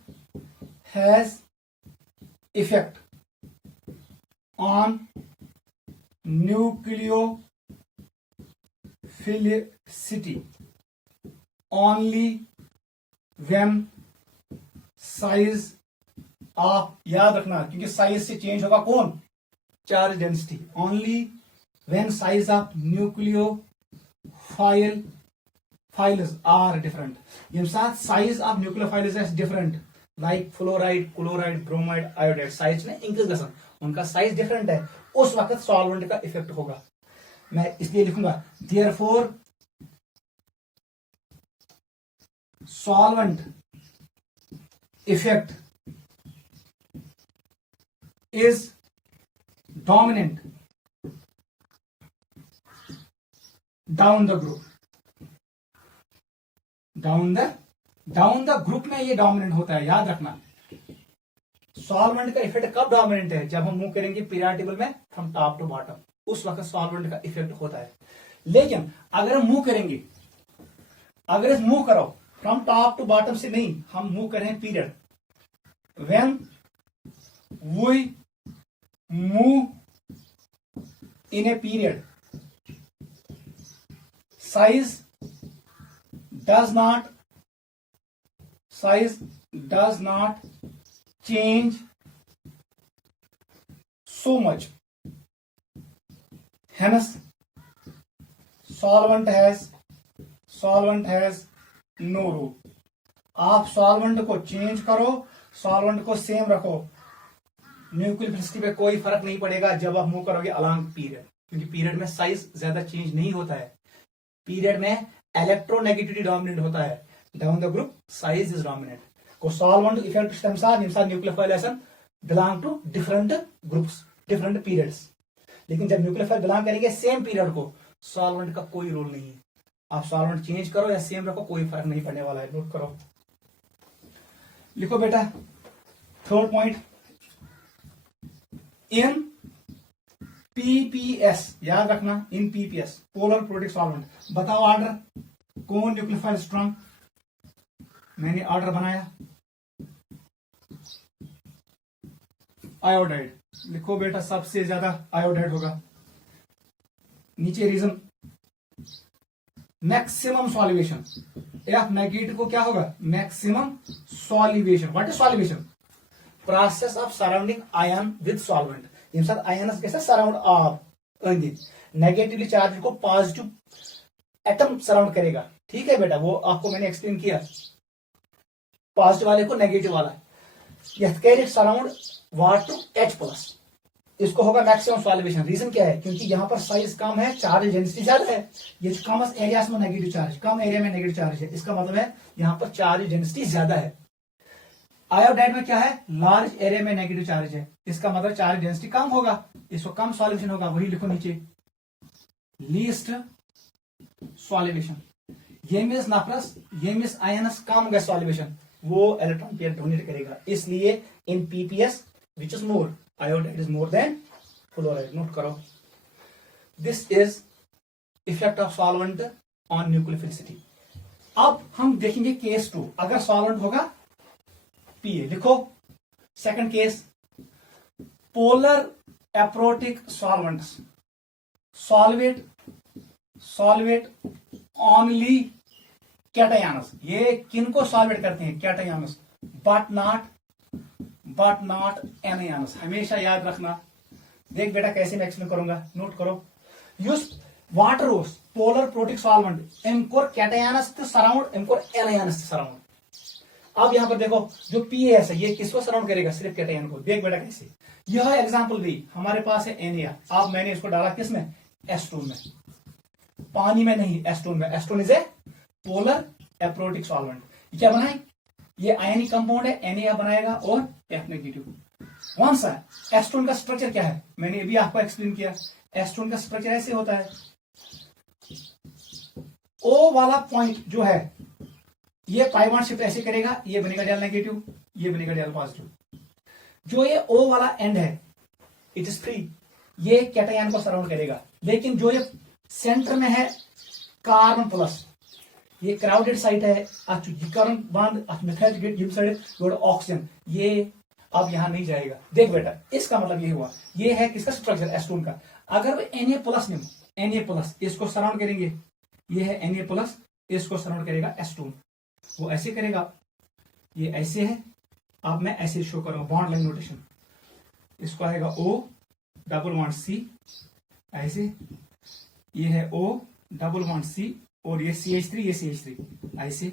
has effect on nucleophilicity only when size of, याद रखना क्योंकि साइज से चेंज होगा कौन, charge density. Only when size of nucleophiles are different. यम साथ size of nucleophiles are different, like fluoride, chloride, bromide, iodide, size में increase गसन, उनका साइज डिफरेंट है, उस वक्त सॉल्वेंट का इफेक्ट होगा। मैं इसलिए लिखूंगा therefore solvent effect is dominant down the group. Down the group में ये डोमिनेंट होता है, याद रखना। सॉल्वेंट का इफेक्ट कब डोमिनेंट है, जब हम मूव करेंगे पीरियड टेबल में फ्रॉम टॉप टू बॉटम, उस वक्त सॉल्वेंट का इफेक्ट होता है। लेकिन अगर हम मूव करेंगे, अगर मूव करो फ्रॉम टॉप टू बॉटम से नहीं, हम मूव करें period, when we move in a period size does not change so much, hence solvent has no role। आप सॉल्वेंट को चेंज करो, सॉल्वेंट को सेम रखो, न्यूक्लियोफिलिसिटी पे कोई फर्क नहीं पड़ेगा जब आप मूव करोगे अलॉन्ग पीरियड, क्योंकि पीरियड में साइज ज्यादा चेंज नहीं होता है। पीरियड में इलेक्ट्रोनेगेटिविटी डोमिनेट होता है, down the group size is dominate. को सॉल्वेंट इफेक्ट न्यूक्लियोफाइलेशन belong to different groups, different periods. लेकिन जब न्यूक्लियोफाइल बिलोंग करेंगे सेम पीरियड को, सॉल्वेंट का कोई रोल नहीं है। आप सॉल्वेंट चेंज करो या सेम रखो, कोई फर्क नहीं पड़ने वाला है। नोट करो, लिखो बेटा। थर्ड पॉइंट, इन पीपीएस, याद रखना, in PPS polar protic solvent. बताओ ऑर्डर, कौन न्यूक्लियोफाइल स्ट्रॉन्ग, मैंने ऑर्डर बनाया, आयोडाइड। लिखो बेटा, सबसे ज्यादा आयोडाइड होगा। नीचे reason, maximum solution, F negative को क्या होगा, maximum solution. What is solution, process of surrounding ion with solvent. Ion कैसे सराउंड आप नेगेटिवली चार्ज को पॉजिटिव एटम सराउंड करेगा, ठीक है बेटा, वो आपको मैंने एक्सप्लेन किया। पॉजिटिव वाले को नेगेटिव वाला, यह carry surround what to H plus, इसको होगा मैक्सिमम सॉल्युशन। रीजन क्या है, क्योंकि यहाँ पर साइज कम है, चार्ज डेंसिटी ज्यादा है। ये कम एरिया में नेगेटिव चार्ज, कम एरिया में नेगेटिव चार्ज है, इसका मतलब है यहाँ पर चार्ज डेंसिटी ज्यादा है। आयोडाइड में क्या है, लार्ज एरिया में नेगेटिव चार्ज है, इसका मतलब चार्ज डेंसिटी कम होगा, इसको कम सॉल्यूशन होगा। वही लिखो नीचे, लीस्ट सॉल्युशन। ये मींस नफरस, ये मींस आयनस कम गैस सॉल्युशन, वो इलेक्ट्रॉन पेयर डोनेट करेगा। इसलिए in PPS which is more, iodide is more than fluoride. Note करो, this is effect of solvent on nucleophilicity. अब हम देखेंगे केस 2, अगर सॉल्वेंट होगा पीए। लिखो second case, polar aprotic solvents solvate only cations. ये किनको सॉल्वेट करते हैं, कैटायंस, बट नॉट एनायंस। हमेशा याद रखना। देख बेटा कैसे मैं एक्सप्लेन करूंगा, नोट करो। Use water polar protic solvent इनकोर कैटायंस सराउंड, इनकोर एनायंस सराउंड। अब यहां पर देखो, जो पीएस है ये किसको सराउंड करेगा, सिर्फ कैटायन को। देख बेटा कैसे, यह एग्जांपल भी हमारे पास है एनिया। अब मैंने इसको डाला किस में, एस्टोन में, पानी में नहीं, एस्टोन में। Aston is a polar aprotic solvent. क्या बनाए, ये आयनिक कंपाउंड है, एनिया बनाएगा और एफ नेगेटिव। कौन सा एस्टोन का स्ट्रक्चर क्या है, मैंने अभी आपको एक्सप्लेन किया। एस्टोन का स्ट्रक्चर ऐसे होता है, ओ वाला पॉइंट जो है ये पाई बॉन्ड शिफ्ट ऐसे करेगा, ये बनेगा डेल नेगेटिव, ये बनेगा डेल पॉजिटिव। जो ये ओ वाला एंड है इट इज फ्री, ये कैटायन को सराउंड करेगा। लेकिन जो ये सेंटर में है कार्बन प्लस, ये क्राउडेड साइट है, कार्बन बांध मिथाइल गेट यम साइड ऑक्सीजन, ये अब यहां नहीं जाएगा। देख बेटा इसका मतलब ये हुआ, ये है किसका स्ट्रक्चर एस्टोन का। अगर वो Na प्लस Na प्लस इसको सराउंड करेंगे, ये है Na प्लस, इसको सराउंड करेगा एस्टोन, वो ऐसे करेगा, ये ऐसे है। अब मैं ऐसे शो करूंगा बॉन्ड लाइन नोटेशन, इसको आएगा O डबल बॉन्ड C ऐसे, ये है O डबल बॉन्ड C और ये CH3 ये CH3 ऐसे।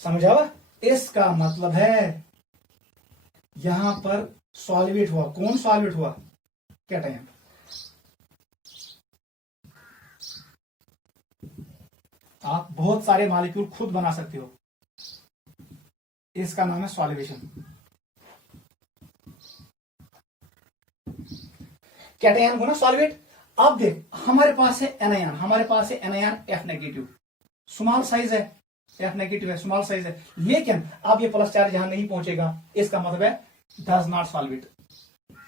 समझा? इसका मतलब है यहां पर सॉल्वेट हुआ। कौन सॉल्वेट हुआ? कैटायन। आप बहुत सारे मॉलिक्यूल खुद बना सकते हो, इसका नाम है सॉल्वेशन। कैटायन को ना सॉल्वेट। अब देख हमारे पास है एनायन, हमारे पास है anion F negative, small size है, F नेगेटिव है, स्मॉल साइज है। लेकिन अब ये प्लस चार्ज यहां नहीं पहुंचेगा, इसका मतलब है does not solvate,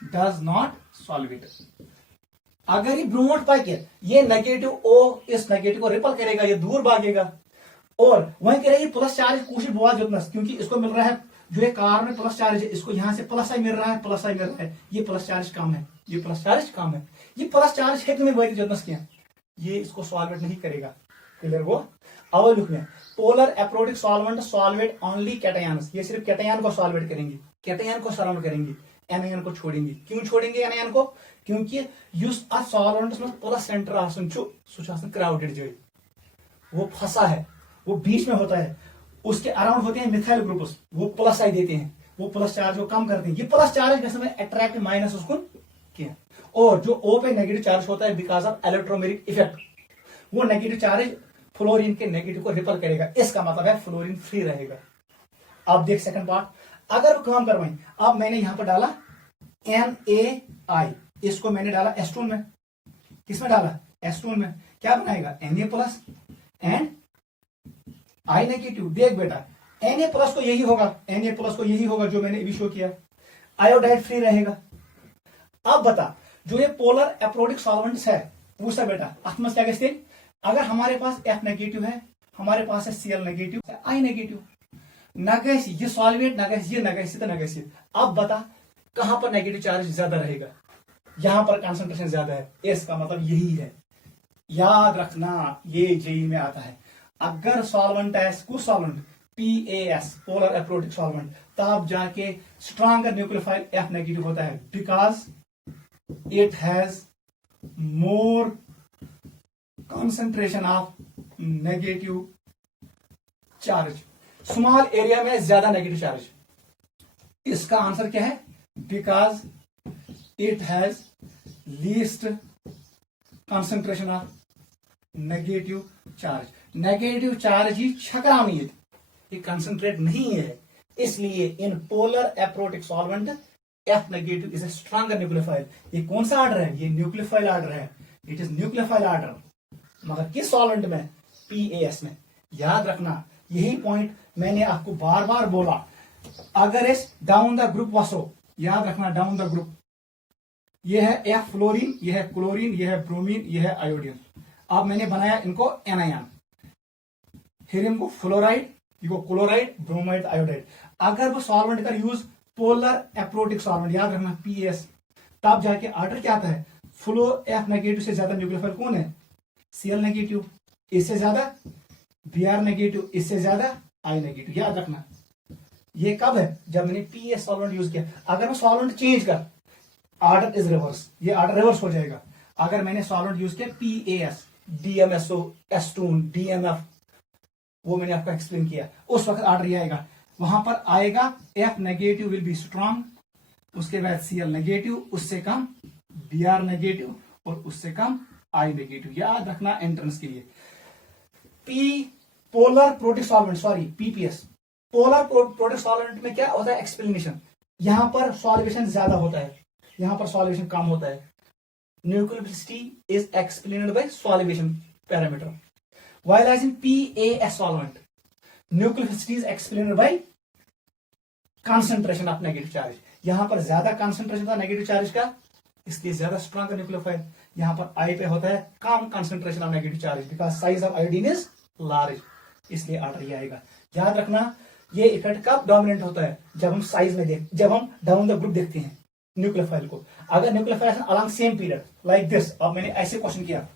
does not solvate. अगर ये ब्रोमोट पाइक ये नेगेटिव ओ इस नेगेटिव को रिपल करेगा, ये दूर भागेगा और वहीं कह रहे हैं प्लस चार्ज कुछ बहुत जितना, क्योंकि इसको मिल रहा है जो ये कार्बन में प्लस चार्ज है, इसको यहां से प्लस आई मिल रहा है, प्लस आई मिल रहा है, ये प्लस चार्ज कम है, ये प्लस चार्ज कम है, ये प्लस चार्ज है तुम्हें वही जितना किया, ये इसको सॉल्वेट नहीं करेगा। क्लियर? वो अवल में polar aprotic solvent solvate only cations, ये सिर्फ कैटायन को सॉल्वेट करेंगे, कैटायन को सराउंड करेंगे, एनायन को छोड़ेंगे। क्यों छोड़ेंगे एनायन को? क्योंकि युस अथ सॉल्वेंट्स में प्लस सेंटर आसन छु सु आसन क्राउडेड जगह, वो फंसा है, वो बीच में होता है, उसके अराउंड होते हैं मिथाइल ग्रुप्स, वो प्लस आई देते हैं, वो प्लस चार्ज को कम करते हैं। ये प्लस चार्ज कैसे में अट्रैक्ट माइनस उसको किया, और जो O पे नेगेटिव चार्ज होता है बिकॉज ऑफ इलेक्ट्रोमेरिक इफेक्ट, वो नेगेटिव चार्ज फ्लोरीन के नेगेटिव को रिपल करेगा। इसका मतलब है फ्लोरीन फ्री रहेगा। अब देख सेकंड पार्ट, अगर काम करवाएं, अब मैंने यहां पर डाला NaI, इसको मैंने डाला एस्टोन में, किसमें डाला? एस्टोन में। क्या बनाएगा? Na plus and I negative. देख बेटा Na प्लस को यही होगा, Na प्लस को यही होगा जो मैंने अभी शो किया, आयोडाइड फ्री रहेगा। अब बता जो ये पोलर एप्रोटिक सॉल्वेंट्स है पूछा बेटा अथमस क्या गए, अगर हमारे पास F नेगेटिव है, हमारे पास है Cl नेगेटिव, I नेगेटिव, न गैस ये सॉल्वेट, न गैस ये, न गैस तो न गैस। अब बता कहां पर नेगेटिव चार्ज ज्यादा रहेगा? यहां पर कंसंट्रेशन ज्यादा है, इसका मतलब यही है। याद रखना ये जेई में आता है, अगर सॉल्वेंट है कुछ solvent PAS polar aprotic solvent, तब जाके स्ट्रॉन्गर न्यूक्लियोफाइल F नेगेटिव होता है, because it has more concentration of negative charge, small area में ज्यादा नेगेटिव चार्ज। इसका आंसर क्या है? Because it has least concentration of negative charge. Negative charge ही छकरामी है, ये कंसंट्रेट नहीं है, इसलिए in polar aprotic solvent F negative is a stronger nucleophile. ये कौन सा ऑर्डर है? ये न्यूक्लियोफाइल ऑर्डर है, इट इज न्यूक्लियोफाइल ऑर्डर, मगर किस सॉल्वेंट में? PAS में। याद रखना यही पॉइंट मैंने आपको बार बार बोला। अगर इस डाउन द ग्रुप वासो, याद रखना डाउन द ग्रुप, ये है F फ्लोरीन, ये है क्लोरीन, ये है ब्रोमीन, ये है आयोडीन। अब मैंने बनाया इनको एनायन, हीरियम को फ्लोराइड, इनको क्लोराइड, ब्रोमाइड, आयोडाइड। अगर वो सॉल्वेंट का यूज पोलर एप्रोटिक सॉल्वेंट, याद रखना PS, तब जाके ऑर्डर क्या आता है? फ्लो F नेगेटिव से ज्यादा न्यूक्लियोफाइल कौन है? Cl नेगेटिव, इससे ज्यादा Br नेगेटिव, इससे ज्यादा I नेगेटिव। याद रखना ये कब है? जब मैंने PS सॉल्वेंट यूज किया। अगर मैं सॉल्वेंट चेंज कर, ऑर्डर इज रिवर्स, ये ऑर्डर रिवर्स हो जाएगा। अगर मैंने सॉल्वेंट यूज किया PAS, DMSO, एस्टोन, DMF, वो मैंने आपको एक्सप्लेन किया, उस वक्त ऑर्डर ये आएगा, वहां पर आएगा F negative will be strong, उसके बाद Cl नेगेटिव, उससे कम Br नेगेटिव और उससे कम I नेगेटिव। याद रखना एंट्रेंस के लिए। P polar protic solvent, sorry PPS, polar protic solvent में क्या होता है? एक्सप्लेनेशन, यहां पर सॉल्वेशन ज्यादा होता है, यहां पर सॉल्वेशन कम होता है। Nucleophilicity is explained bye solvation parameter, while as in PAS solvent nucleophility is explained by concentration of negative charge। यहां पर ज्यादा कंसंट्रेशन था नेगेटिव चार्ज का, इसलिए ज्यादा स्ट्रॉन्ग न्यूक्लियोफाइल। यहां पर आई पे होता है कम concentration of negative charge, because size of iodine is large, इसलिए ऑर्डर ये आएगा। याद रखना ये इफेक्ट कब डोमिनेंट होता है, जब हम साइज में जब हम डाउन द ग्रुप देखते हैं न्यूक्लियोफाइल को। अगर nucleophile along same period like this, अब मैंने ऐसे क्वेश्चन किया,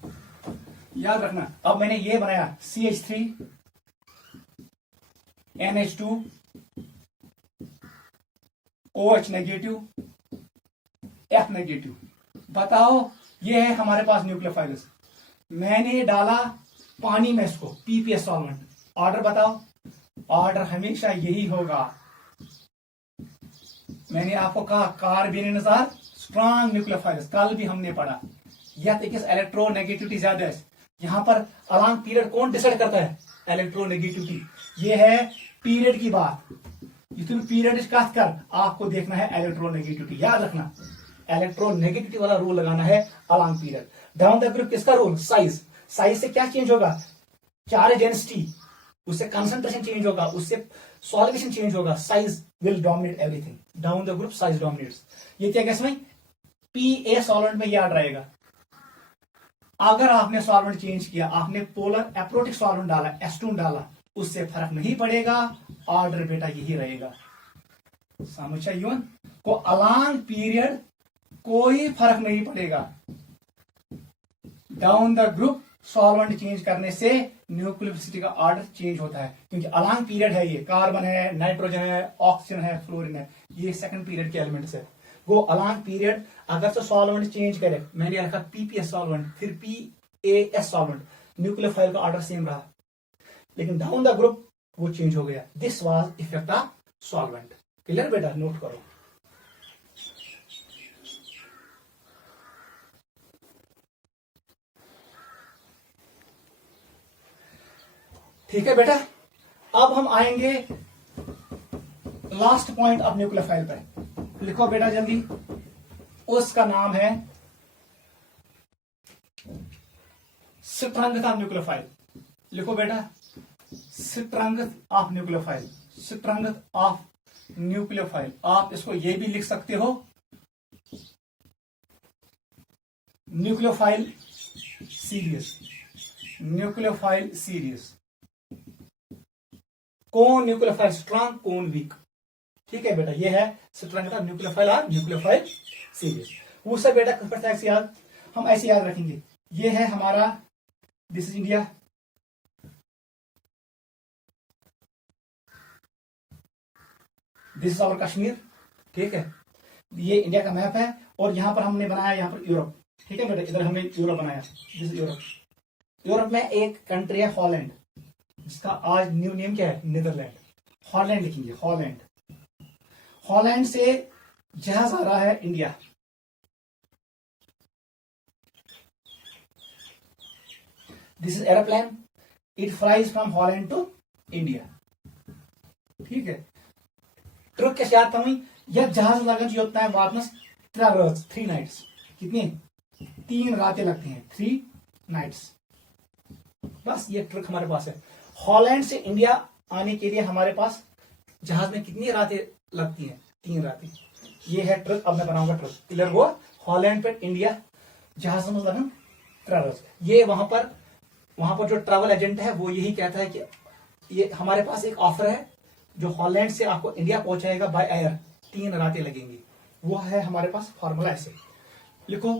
याद रखना, अब मैंने ये बनाया CH3 NH2 OH negative F negative, बताओ ये है हमारे पास न्यूक्लियोफाइल्स। मैंने डाला पानी में इसको PPS सॉल्वेंट, ऑर्डर बताओ, ऑर्डर हमेशा यही होगा। मैंने आपको कहा कार्बेनियन आर स्ट्रॉन्ग न्यूक्लियोफाइल्स, कल भी हमने पढ़ा। या इलेक्ट्रोनेगेटिविटी ज्यादा है, यहां पर अलॉन्ग पीरियड कौन डिसाइड करता है, इलेक्ट्रोनेगेटिविटी। ये है पीरियड की बात, तुम पीरियड कट कर आपको देखना है इलेक्ट्रोनेगेटिविटी। याद रखना इलेक्ट्रोनेगेटिविटी वाला रूल लगाना है along period. Down the group किसका रूल, साइज। साइज से क्या चेंज होगा, चार्ज डेंसिटी, उससे कंसंट्रेशन चेंज होगा, उससे सॉल्वेशन चेंज होगा, size will dominate everything. Down the group size dominates. ये क्या कैसे में PA सॉल्वेंट में याद रहेगा। अगर आपने सॉल्वेंट चेंज किया, आपने पोलर एप्रोटिक सॉल्वेंट डाला, एस्टून डाला, उससे फर्क नहीं पड़ेगा, ऑर्डर बेटा यही रहेगा। समझ आई को अलॉन्ग पीरियड कोई फर्क नहीं पड़ेगा। Down the group solvent change करने से न्यूक्लियोफिलिसिटी का ऑर्डर चेंज होता है, क्योंकि अलॉन्ग पीरियड है, ये कार्बन है, नाइट्रोजन है, ऑक्सीजन है, फ्लोरीन है, ये सेकंड पीरियड के एलिमेंट्स है। वो अलॉन्ग पीरियड अगर तो सॉल्वेंट चेंज करे, मैंने रखा PPS सॉल्वेंट फिर PAS सॉल्वेंट, न्यूक्लियोफाइल का ऑर्डर सेम रहा, लेकिन डाउन द ग्रुप वो चेंज हो गया। This was effect of solvent. Clear बेटा, नोट करो। ठीक है बेटा, अब हम आएंगे लास्ट पॉइंट ऑफ न्यूक्लियोफाइल पर। लिखो बेटा जल्दी, उसका नाम है स्ट्रेंथ ऑफ न्यूक्लियोफाइल। लिखो बेटा, strength of nucleophile, strength of nucleophile. आप इसको ये भी लिख सकते हो न्यूक्लियोफाइल सीरीज, न्यूक्लियोफाइल सीरीज। कौन न्यूक्लियोफाइल स्ट्रॉन्ग, कौन वीक। ठीक है बेटा, ये है स्ट्रेंथ ऑफ न्यूक्लियोफाइल और न्यूक्लियोफाइल सीरीज। वो सब बेटा किस याद, हम ऐसे याद रखेंगे। ये है हमारा, this is India, this is our Kashmir. ठीक है, ये इंडिया का मैप है, और यहां पर हमने बनाया यहां पर यूरोप। ठीक है बेटा, इधर हमने यूरोप बनाया, दिस यूरोप। यूरोप में एक कंट्री है हॉलैंड, जिसका आज न्यू नेम क्या है, नीदरलैंड। हॉलैंड लिखेंगे, हॉलैंड। हॉलैंड से जहाज आ रहा है India, this is aeroplane, it flies from Holland to India. ठीक है, ट्रुक कैसे आता हूं, यह जहाज लगन जो होता है वापस 3 नाइट्स, कितनी 3 रातें लगती हैं, 3 नाइट्स। बस ये ट्रिक हमारे पास है। हॉलैंड से इंडिया आने के लिए हमारे पास जहाज में कितनी रातें लगती हैं, 3 रातें। ये है ट्रिक, अब मैं बनाऊंगा ट्रिक। क्लियर हुआ, हॉलैंड पे इंडिया जहाज में लगन ट्रेवल्स। ये वहां पर जो ट्रैवल एजेंट है वो यही कहता है कि ये हमारे पास एक ऑफर है जो हॉलैंड से आपको इंडिया पहुंचाएगा बाय एयर, 3 रातें लगेंगी। वो है हमारे पास फॉर्मूला, ऐसे लिखो।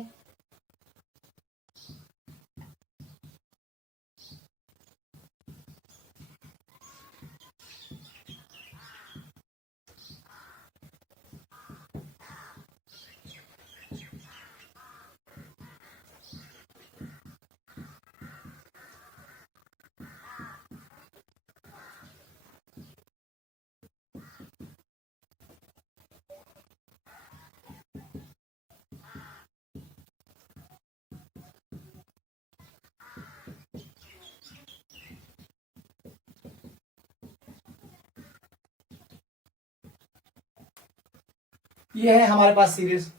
ये है हमारे पास सीरीज।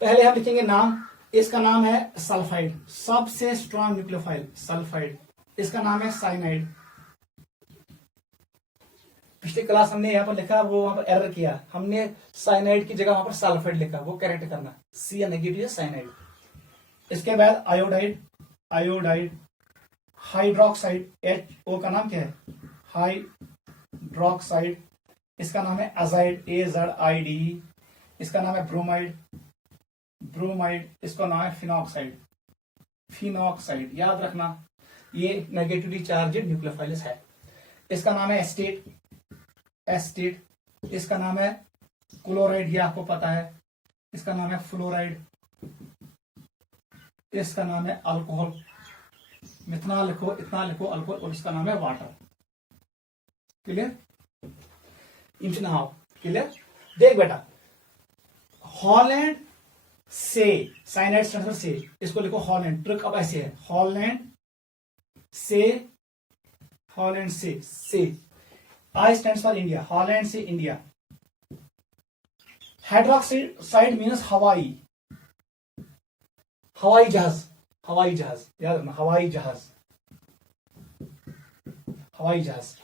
पहले हम लिखेंगे नाम, इसका नाम है सल्फाइड, सबसे स्ट्रॉन्ग न्यूक्लियोफाइल सल्फाइड। इसका नाम है साइनाइड। पिछली क्लास हमने यहाँ पर लिखा, वो वहां पर एरर किया, हमने साइनाइड की जगह वहां पर सल्फाइड लिखा, वो करेक्ट करना, सी नेगेटिव है साइनाइड। इसके बाद iodide, iodide, hydroxide, H O का नाम क्या है हाइड्रोक्साइड। इसका नाम है अजाइड, AZID। इसका नाम है ब्रोमाइड, ब्रोमाइड। इसका नाम है फिनॉक्साइड, फिनॉक्साइड। याद रखना ये नेगेटिवली चार्ज न्यूक्लियोफाइलस है। इसका नाम है एस्टेट, एस्टेट। इसका नाम है क्लोराइड, ये आपको पता है। इसका नाम है फ्लोराइड। इसका नाम है अल्कोहल, मिथनॉल लिखो, इतना लिखो, अल्कोहल। और इसका नाम है वाटर। क्लियर? Now clear? देख बेटा, हॉलैंड से साइनाइड स्टैंड्स से, इसको लिखो हॉलैंड। ट्रिक अब ऐसे है, हॉलैंड से, हॉलैंड से आई स्टैंड्स फॉर इंडिया, हॉलैंड से इंडिया। हाइड्रोक्साइड मीन्स हवाई, हवाई जहाज, हवाई जहाज। याद रखना, हवाई जहाज, हवाई जहाज।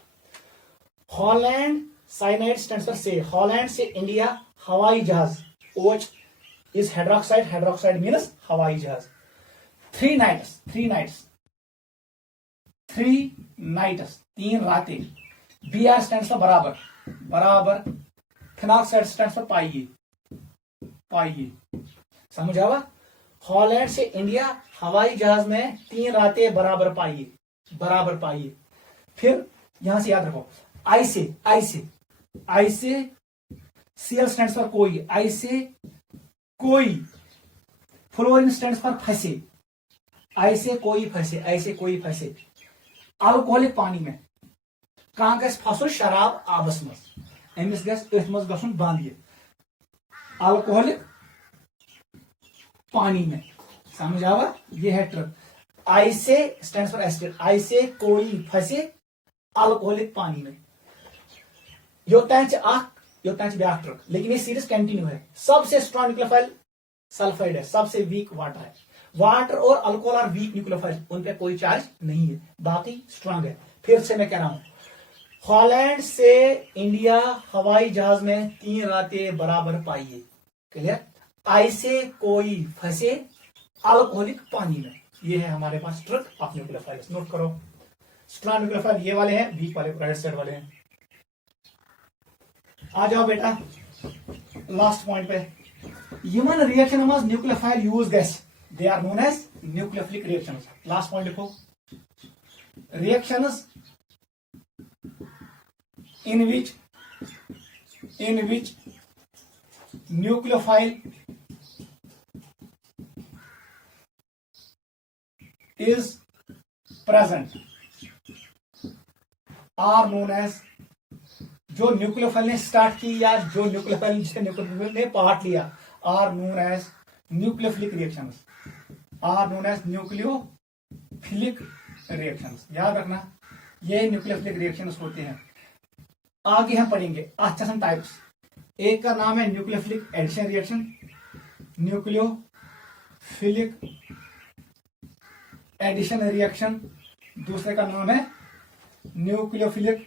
हॉलैंड साइनाइड स्टैंड्स फॉर से, हॉलैंड से इंडिया हवाई जहाज। Ouch is hydroxide, hydroxide means हवाई जहाज। 3 नाइट्स, 3 नाइट्स, 3 नाइट्स, 3 रातें। BR स्टैंड्स फॉर बराबर, बराबर। फिनॉक्साइड स्टैंड्स फॉर पाइए, पाइए। समझ आवा? हॉलैंड से इंडिया हवाई जहाज में 3 रातें बराबर पाइए, बराबर पाइए। फिर यहां से याद रखो, आई से, आई से, आई से CL स्टैंड्स फॉर कोई, आई से कोई। फ्लोरीन स्टैंड्स फॉर फंसे, आई से कोई फंसे, आई से कोई फंसे। अल्कोहलिक पानी में कहां गस फसुन शराब आबस मज, अमिस गस अथ मज गसुन बंद ये अल्कोहलिक पानी में। समझ आवा? ये है ट्रिक। आई से स्टैंड्स फॉर एस्टेट, आई से कोई फंसे अल्कोहलिक पानी में। योतांच ब्याक ट्रिक, लेकिन ये सीरीज कंटिन्यू है। सबसे स्ट्रॉन्ग न्यूक्लियोफाइल सल्फाइड है, सबसे वीक वाटर है। वाटर और अल्कोहल और वीक न्यूक्लियोफाइल, उन पे कोई चार्ज नहीं है, बाकी स्ट्रॉन्ग है। फिर से मैं कह रहा हूं, हॉलैंड से इंडिया हवाई जहाज में 3 रातें बराबर पाइए। क्लियर? आई से कोई फंसे अल्कोहलिक पानी में। ये है हमारे पास ट्रिक ऑफ न्यूक्लियोफाइल। नोट करो, स्ट्रॉन्ग न्यूक्लियोफाइल ये वाले हैं, वीक वाले राइट साइड वाले हैं। आ जाओ बेटा लास्ट पॉइंट पे। ह्यूमन रिएक्शन मज न्यूक्लियोफाइल यूज गैस, they are known as nucleophilic reactions. Last point लिखो, reactions in which nucleophile is present are known as, जो न्यूक्लियोफाइल ने स्टार्ट की या जो न्यूक्लियोफाइल जिसने न्यूक्लियोफाइल ने पार्ट लिया, are known as nucleophilic reactions, are known as nucleophilic reactions. याद रखना, ये न्यूक्लियोफिलिक रिएक्शंस होते हैं। आगे हम पढ़ेंगे आस्थन टाइप्स। एक का नाम है nucleophilic addition reaction, nucleophilic addition reaction. दूसरे का नाम है न्यूक्लियोफिलिक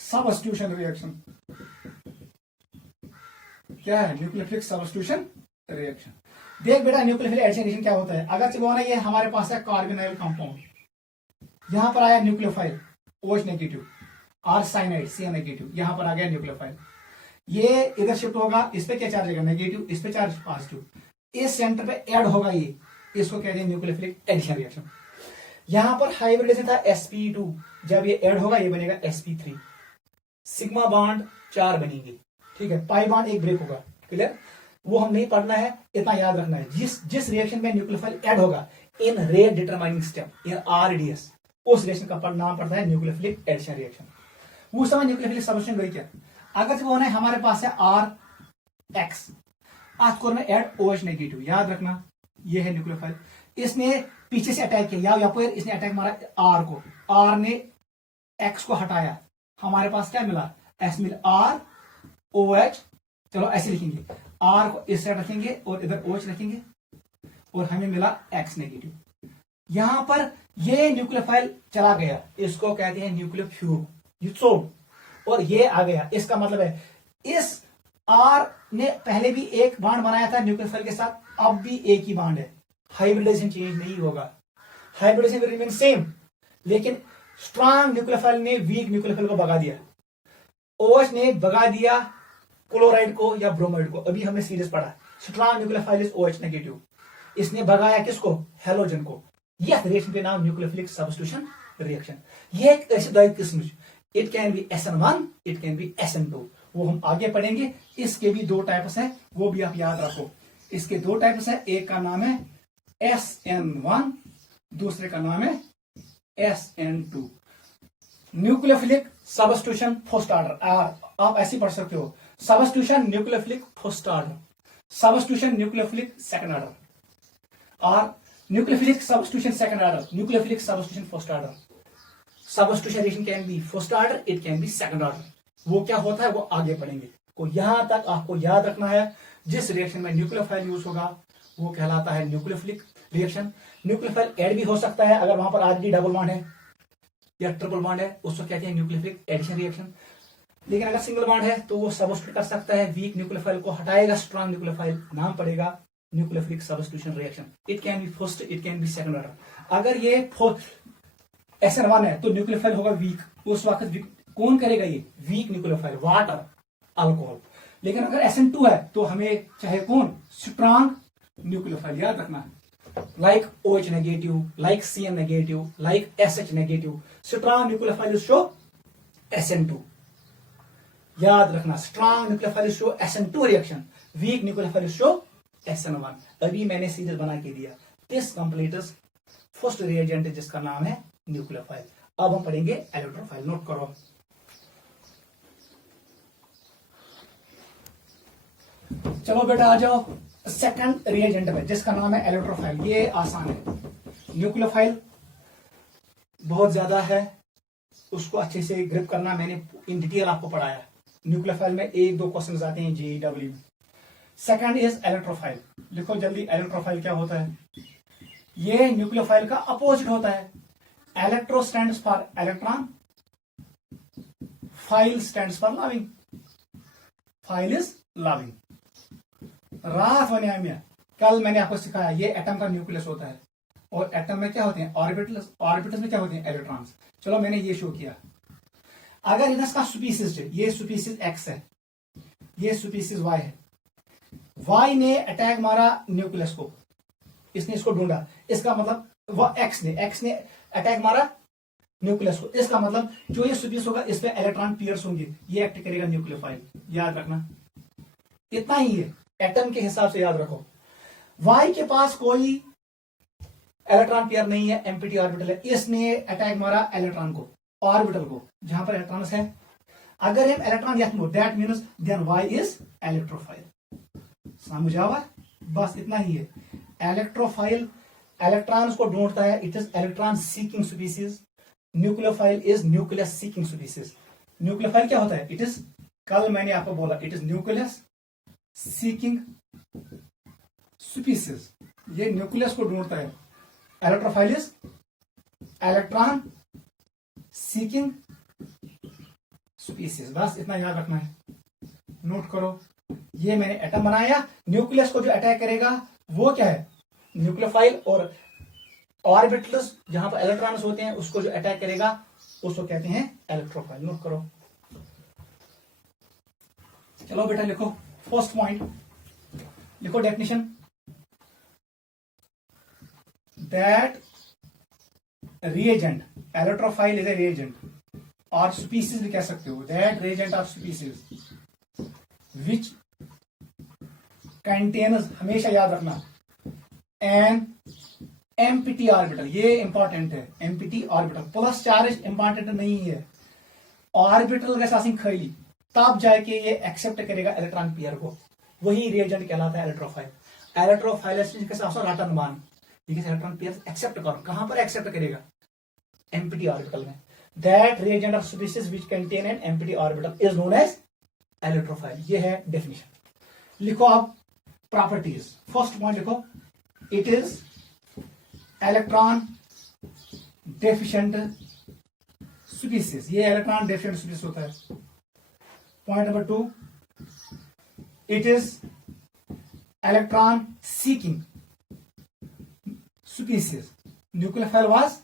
सबस्टिट्यूशन रिएक्शन। क्या है? Nucleophilic substitution reaction. देख बेटा, न्यूक्लियोफिलिक एडिशन रिएक्शन क्या होता है? अगर वो ना, ये हमारे पास है कार्बोनाइल कंपाउंड, यहां पर आया न्यूक्लियोफाइल OH नेगेटिव और साइनाइड CN नेगेटिव, यहां पर आ गया न्यूक्लियोफाइल। ये इधर शिफ्ट होगा, इस पे क्या चार्ज आएगा? नेगेटिव, इस पे चार्ज पॉजिटिव। इस सेंटर पे ऐड होगा ये, इसको कहते हैं न्यूक्लियोफिलिक एडिशन रिएक्शन। यहां पर हाइब्रिडेशन था sp2, जब ये ऐड होगा ये बनेगा sp3। सिग्मा बॉन्ड 4 बनेंगे, ठीक है। पाई बॉन्ड एक ब्रेक होगा। क्लियर? वो हम नहीं पढ़ना है, इतना याद रखना है। जिस रिएक्शन में न्यूक्लियोफाइल ऐड होगा इन रेट डिटरमाइनिंग स्टेप, इन RDS, उस रिएक्शन का नाम पड़ता है न्यूक्लियोफिलिक एडिशन रिएक्शन। उस समय न्यूक्लियोफिलिक सबस्टिट्यूशन गई क्या? अगर वो है हमारे पास है RX, आज में ऐड OH नेगेटिव। याद रखना, ये है न्यूक्लियोफाइल। इसने पीछे से अटैक किया, या फिर इसने अटैक मारा R को, R ने X को हटाया, हमारे पास क्या मिला, एस मिला, आर ओ एच, चलो ऐसे लिखेंगे, आर को इस साइड रखेंगे और इधर ओ एच रखेंगे और हमें मिला एक्स नेगेटिव। यहां पर ये न्यूक्लियोफाइल चला गया, इसको कहते हैं न्यूक्लियोफ्यूर, ये छोड़, और ये आ गया, इसका मतलब है इस आर ने पहले भी एक बॉन्ड बनाया था न्यूक्लियोफाइल के साथ, अब भी एक ही बॉन्ड है, हाइब्रिडाइजेशन चेंज नहीं होगा, हाइब्रिडाइजेशन विल रिमेन सेम, लेकिन स्ट्रॉन्ग न्यूक्लियोफाइल ने वीक न्यूक्लियोफाइल को भगा दिया, ओएच ने भगा दिया क्लोराइड को या ब्रोमाइड को। अभी हमने सीरीज पढ़ा, strong nucleophile is O H negative, इसने भगाया किसको, हेलोजन को। यह रिएक्शन के नाम न्यूक्लियोफिलिक सब्स्टिट्यूशन रिएक्शन। यह एक ऐसी दवाई किस्म, it can B SN1, it can B SN2, वो हम आगे पढ़ेंगे। इसके भी दो टाइप्स है, वो भी आप याद रखो, इसके दो टाइप्स है, एक का नाम है SN1, दूसरे का नाम है SN2। Nucleophilic substitution first order, आप ऐसे पढ़ सकते हो, substitution nucleophilic first order, substitution nucleophilic second order, और nucleophilic substitution second order, nucleophilic substitution first order. Substitution reaction can be first order, it can be second order. वो क्या होता है वो आगे पढ़ेंगे। तो यहां तक आपको याद रखना है, जिस रिएक्शन में न्यूक्लियोफाइल यूज होगा वो कहलाता है न्यूक्लियोफिलिक रिएक्शन। न्यूक्लियोफाइल ऐड भी हो सकता है, अगर वहां पर ऑलरेडी डबल बॉन्ड है या ट्रिपल बॉन्ड है, उसको कहते हैं न्यूक्लियोफिलिक एडिशन रिएक्शन। लेकिन अगर सिंगल बॉन्ड है तो वो सब्स्टिट्यूट कर सकता है, वीक न्यूक्लियोफाइल को हटाएगा, स्ट्रॉन्ग न्यूक्लियोफाइल, नाम पड़ेगा nucleophilic substitution reaction. It can be first, it can be second order. अगर ये SN1 है तो न्यूक्लियोफाइल होगा वीक, उस वक्त कौन करेगा ये, वीक न्यूक्लियोफाइल, वाटर, अल्कोहल। लेकिन अगर SN2 है तो हमें चाहे कौन, स्ट्रॉन्ग न्यूक्लियोफाइल, याद रखना, like OH negative, like CN negative, like SH negative, strong nucleophile show SN2, याद रखना, strong nucleophile show SN2 reaction, weak nucleophile show SN1। अभी मैंने सीरीज बना के दिया, दिस कंप्लीट्स फर्स्ट रिएजेंट जिसका नाम है न्यूक्लियोफाइल। अब हम पढ़ेंगे इलेक्ट्रोफाइल, नोट करो। चलो बेटा आ जाओ सेकंड रिएजेंट में जिसका नाम है इलेक्ट्रोफाइल। ये आसान है, न्यूक्लियोफाइल बहुत ज्यादा है, उसको अच्छे से ग्रिप करना, मैंने इन डिटेल आपको पढ़ाया। न्यूक्लियोफाइल में एक दो क्वेश्चन आते हैं JEE में। सेकंड इज इलेक्ट्रोफाइल, लिखो जल्दी, इलेक्ट्रोफाइल क्या होता है। ये न्यूक्लियोफाइल का अपोजिट होता है। Electro stands for electron, file stands for loving, file is loving. रात बने में कल मैंने आपको सिखाया, ये एटम का न्यूक्लियस होता है, और एटम में क्या होते हैं, ऑर्बिटल्स, ऑर्बिटल्स में क्या होते हैं, इलेक्ट्रॉन्स। चलो मैंने ये शो किया। अगर इसका स्पीसीज है, ये स्पीसीज X है, ये स्पीसीज Y है, Y ने अटैक मारा न्यूक्लियस को, इसने इसको ढूंढा, इसका मतलब वह X ने अटैक मारा न्यूक्लियस को, इसका मतलब जो ये स्पीसीज होगा इसमें इलेक्ट्रॉन पेयर्स होंगे, ये एक्ट करेगा न्यूक्लियोफाइल, याद रखना। इतना ही है, एटम के हिसाब से याद रखो। Y के पास कोई इलेक्ट्रॉन पेयर नहीं है, एम्प्टी ऑर्बिटल है, इसने अटैक मारा इलेक्ट्रॉन को, ऑर्बिटल को जहां पर इलेक्ट्रॉन्स है। अगर हम इलेक्ट्रॉन यथ that means then Y is electrophile. समझ आवा, बस इतना ही है। इलेक्ट्रोफाइल इलेक्ट्रॉन्स को ढूंढता है, it is electron seeking species. Nucleophile is nucleus seeking species. Nucleophile क्या होता है, इट इज, कल मैंने आपको बोला, it is nucleus seeking species, ये न्यूक्लियस को ढूंढता है। Electrophile is electron seeking species, बस इतना याद रखना है, नोट करो। ये मैंने एटम बनाया, न्यूक्लियस को जो अटैक करेगा वो क्या है, न्यूक्लियोफाइल, और ऑर्बिटल्स जहां पर इलेक्ट्रॉन्स होते हैं उसको जो अटैक करेगा उसको कहते हैं इलेक्ट्रोफाइल, नोट करो। चलो बेटा लिखो, फर्स्ट पॉइंट लिखो, definition, that reagent, electrophile is a reagent और स्पीसीज भी कह सकते हो, that reagent of species which contains, हमेशा याद रखना, एन एम्प्टी ऑर्बिटल, ये इंपॉर्टेंट है, empty orbital, plus charge important नहीं है, ऑर्बिटल के साथ खाली, तब जाके ये एक्सेप्ट करेगा इलेक्ट्रॉन पेयर को, वही रिएजेंट कहलाता है इलेक्ट्रोफाइल। इलेक्ट्रोफाइल के साथ रटन मान, इलेक्ट्रॉन पेयर एक्सेप्ट करो, कहां पर एक्सेप्ट करेगा, एम्प्टी ऑर्बिटल में। दैट रिएजेंट और species which contain an empty orbital is known as electrophile. ये है डेफिनेशन। लिखो आप प्रॉपर्टीज। फर्स्ट पॉइंट लिखो, it is electron deficient species. ये इलेक्ट्रॉन डेफिशिएंट स्पीसीज होता है। Point number 2, it is electron seeking species. Nucleophile was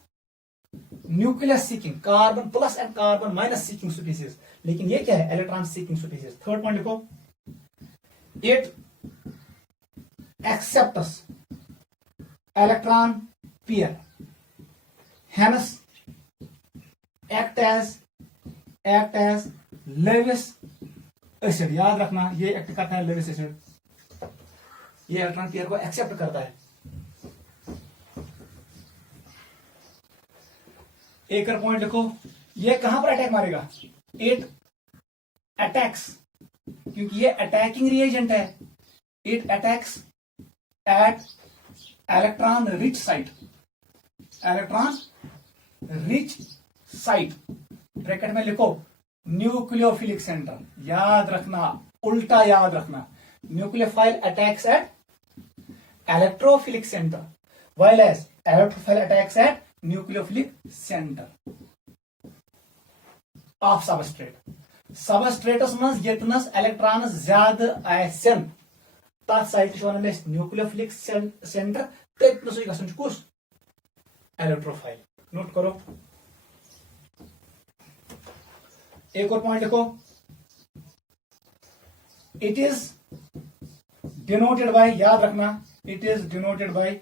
nuclear seeking, carbon plus and carbon minus seeking species. लेकिन ये क्या है? Electron seeking species. Third point लिखो, it accepts electron pair, hence act as Lewis acid. याद रखना, ये एक्ट करता है लेविस एसिड। ये इलेक्ट्रॉन पेयर को एक्सेप्ट करता है। एक और पॉइंट लिखो, ये कहां पर अटैक मारेगा? इट अटैक्स, क्योंकि ये अटैकिंग रिएजेंट है। It attacks at electron rich site, electron rich site. Bracket में लिखो न्यूक्लियोफिलिक सेंटर। याद रखना, उल्टा याद रखना। Nucleophile attacks at electrophilic centre, while as electrophile attacks at nucleophilic center of substrate. Substrateस मज यतनस इलेक्ट्रॉन्स ज्यादा आसन तथ साइट वन न्यूक्लियोफिलिक सेंटर, तथनस गसन कुस इलेक्ट्रोफाइल। नोट करो। एक और पॉइंट लिखो, इट इज डिनोटेड बाय, याद रखना, इट इज डिनोटेड बाय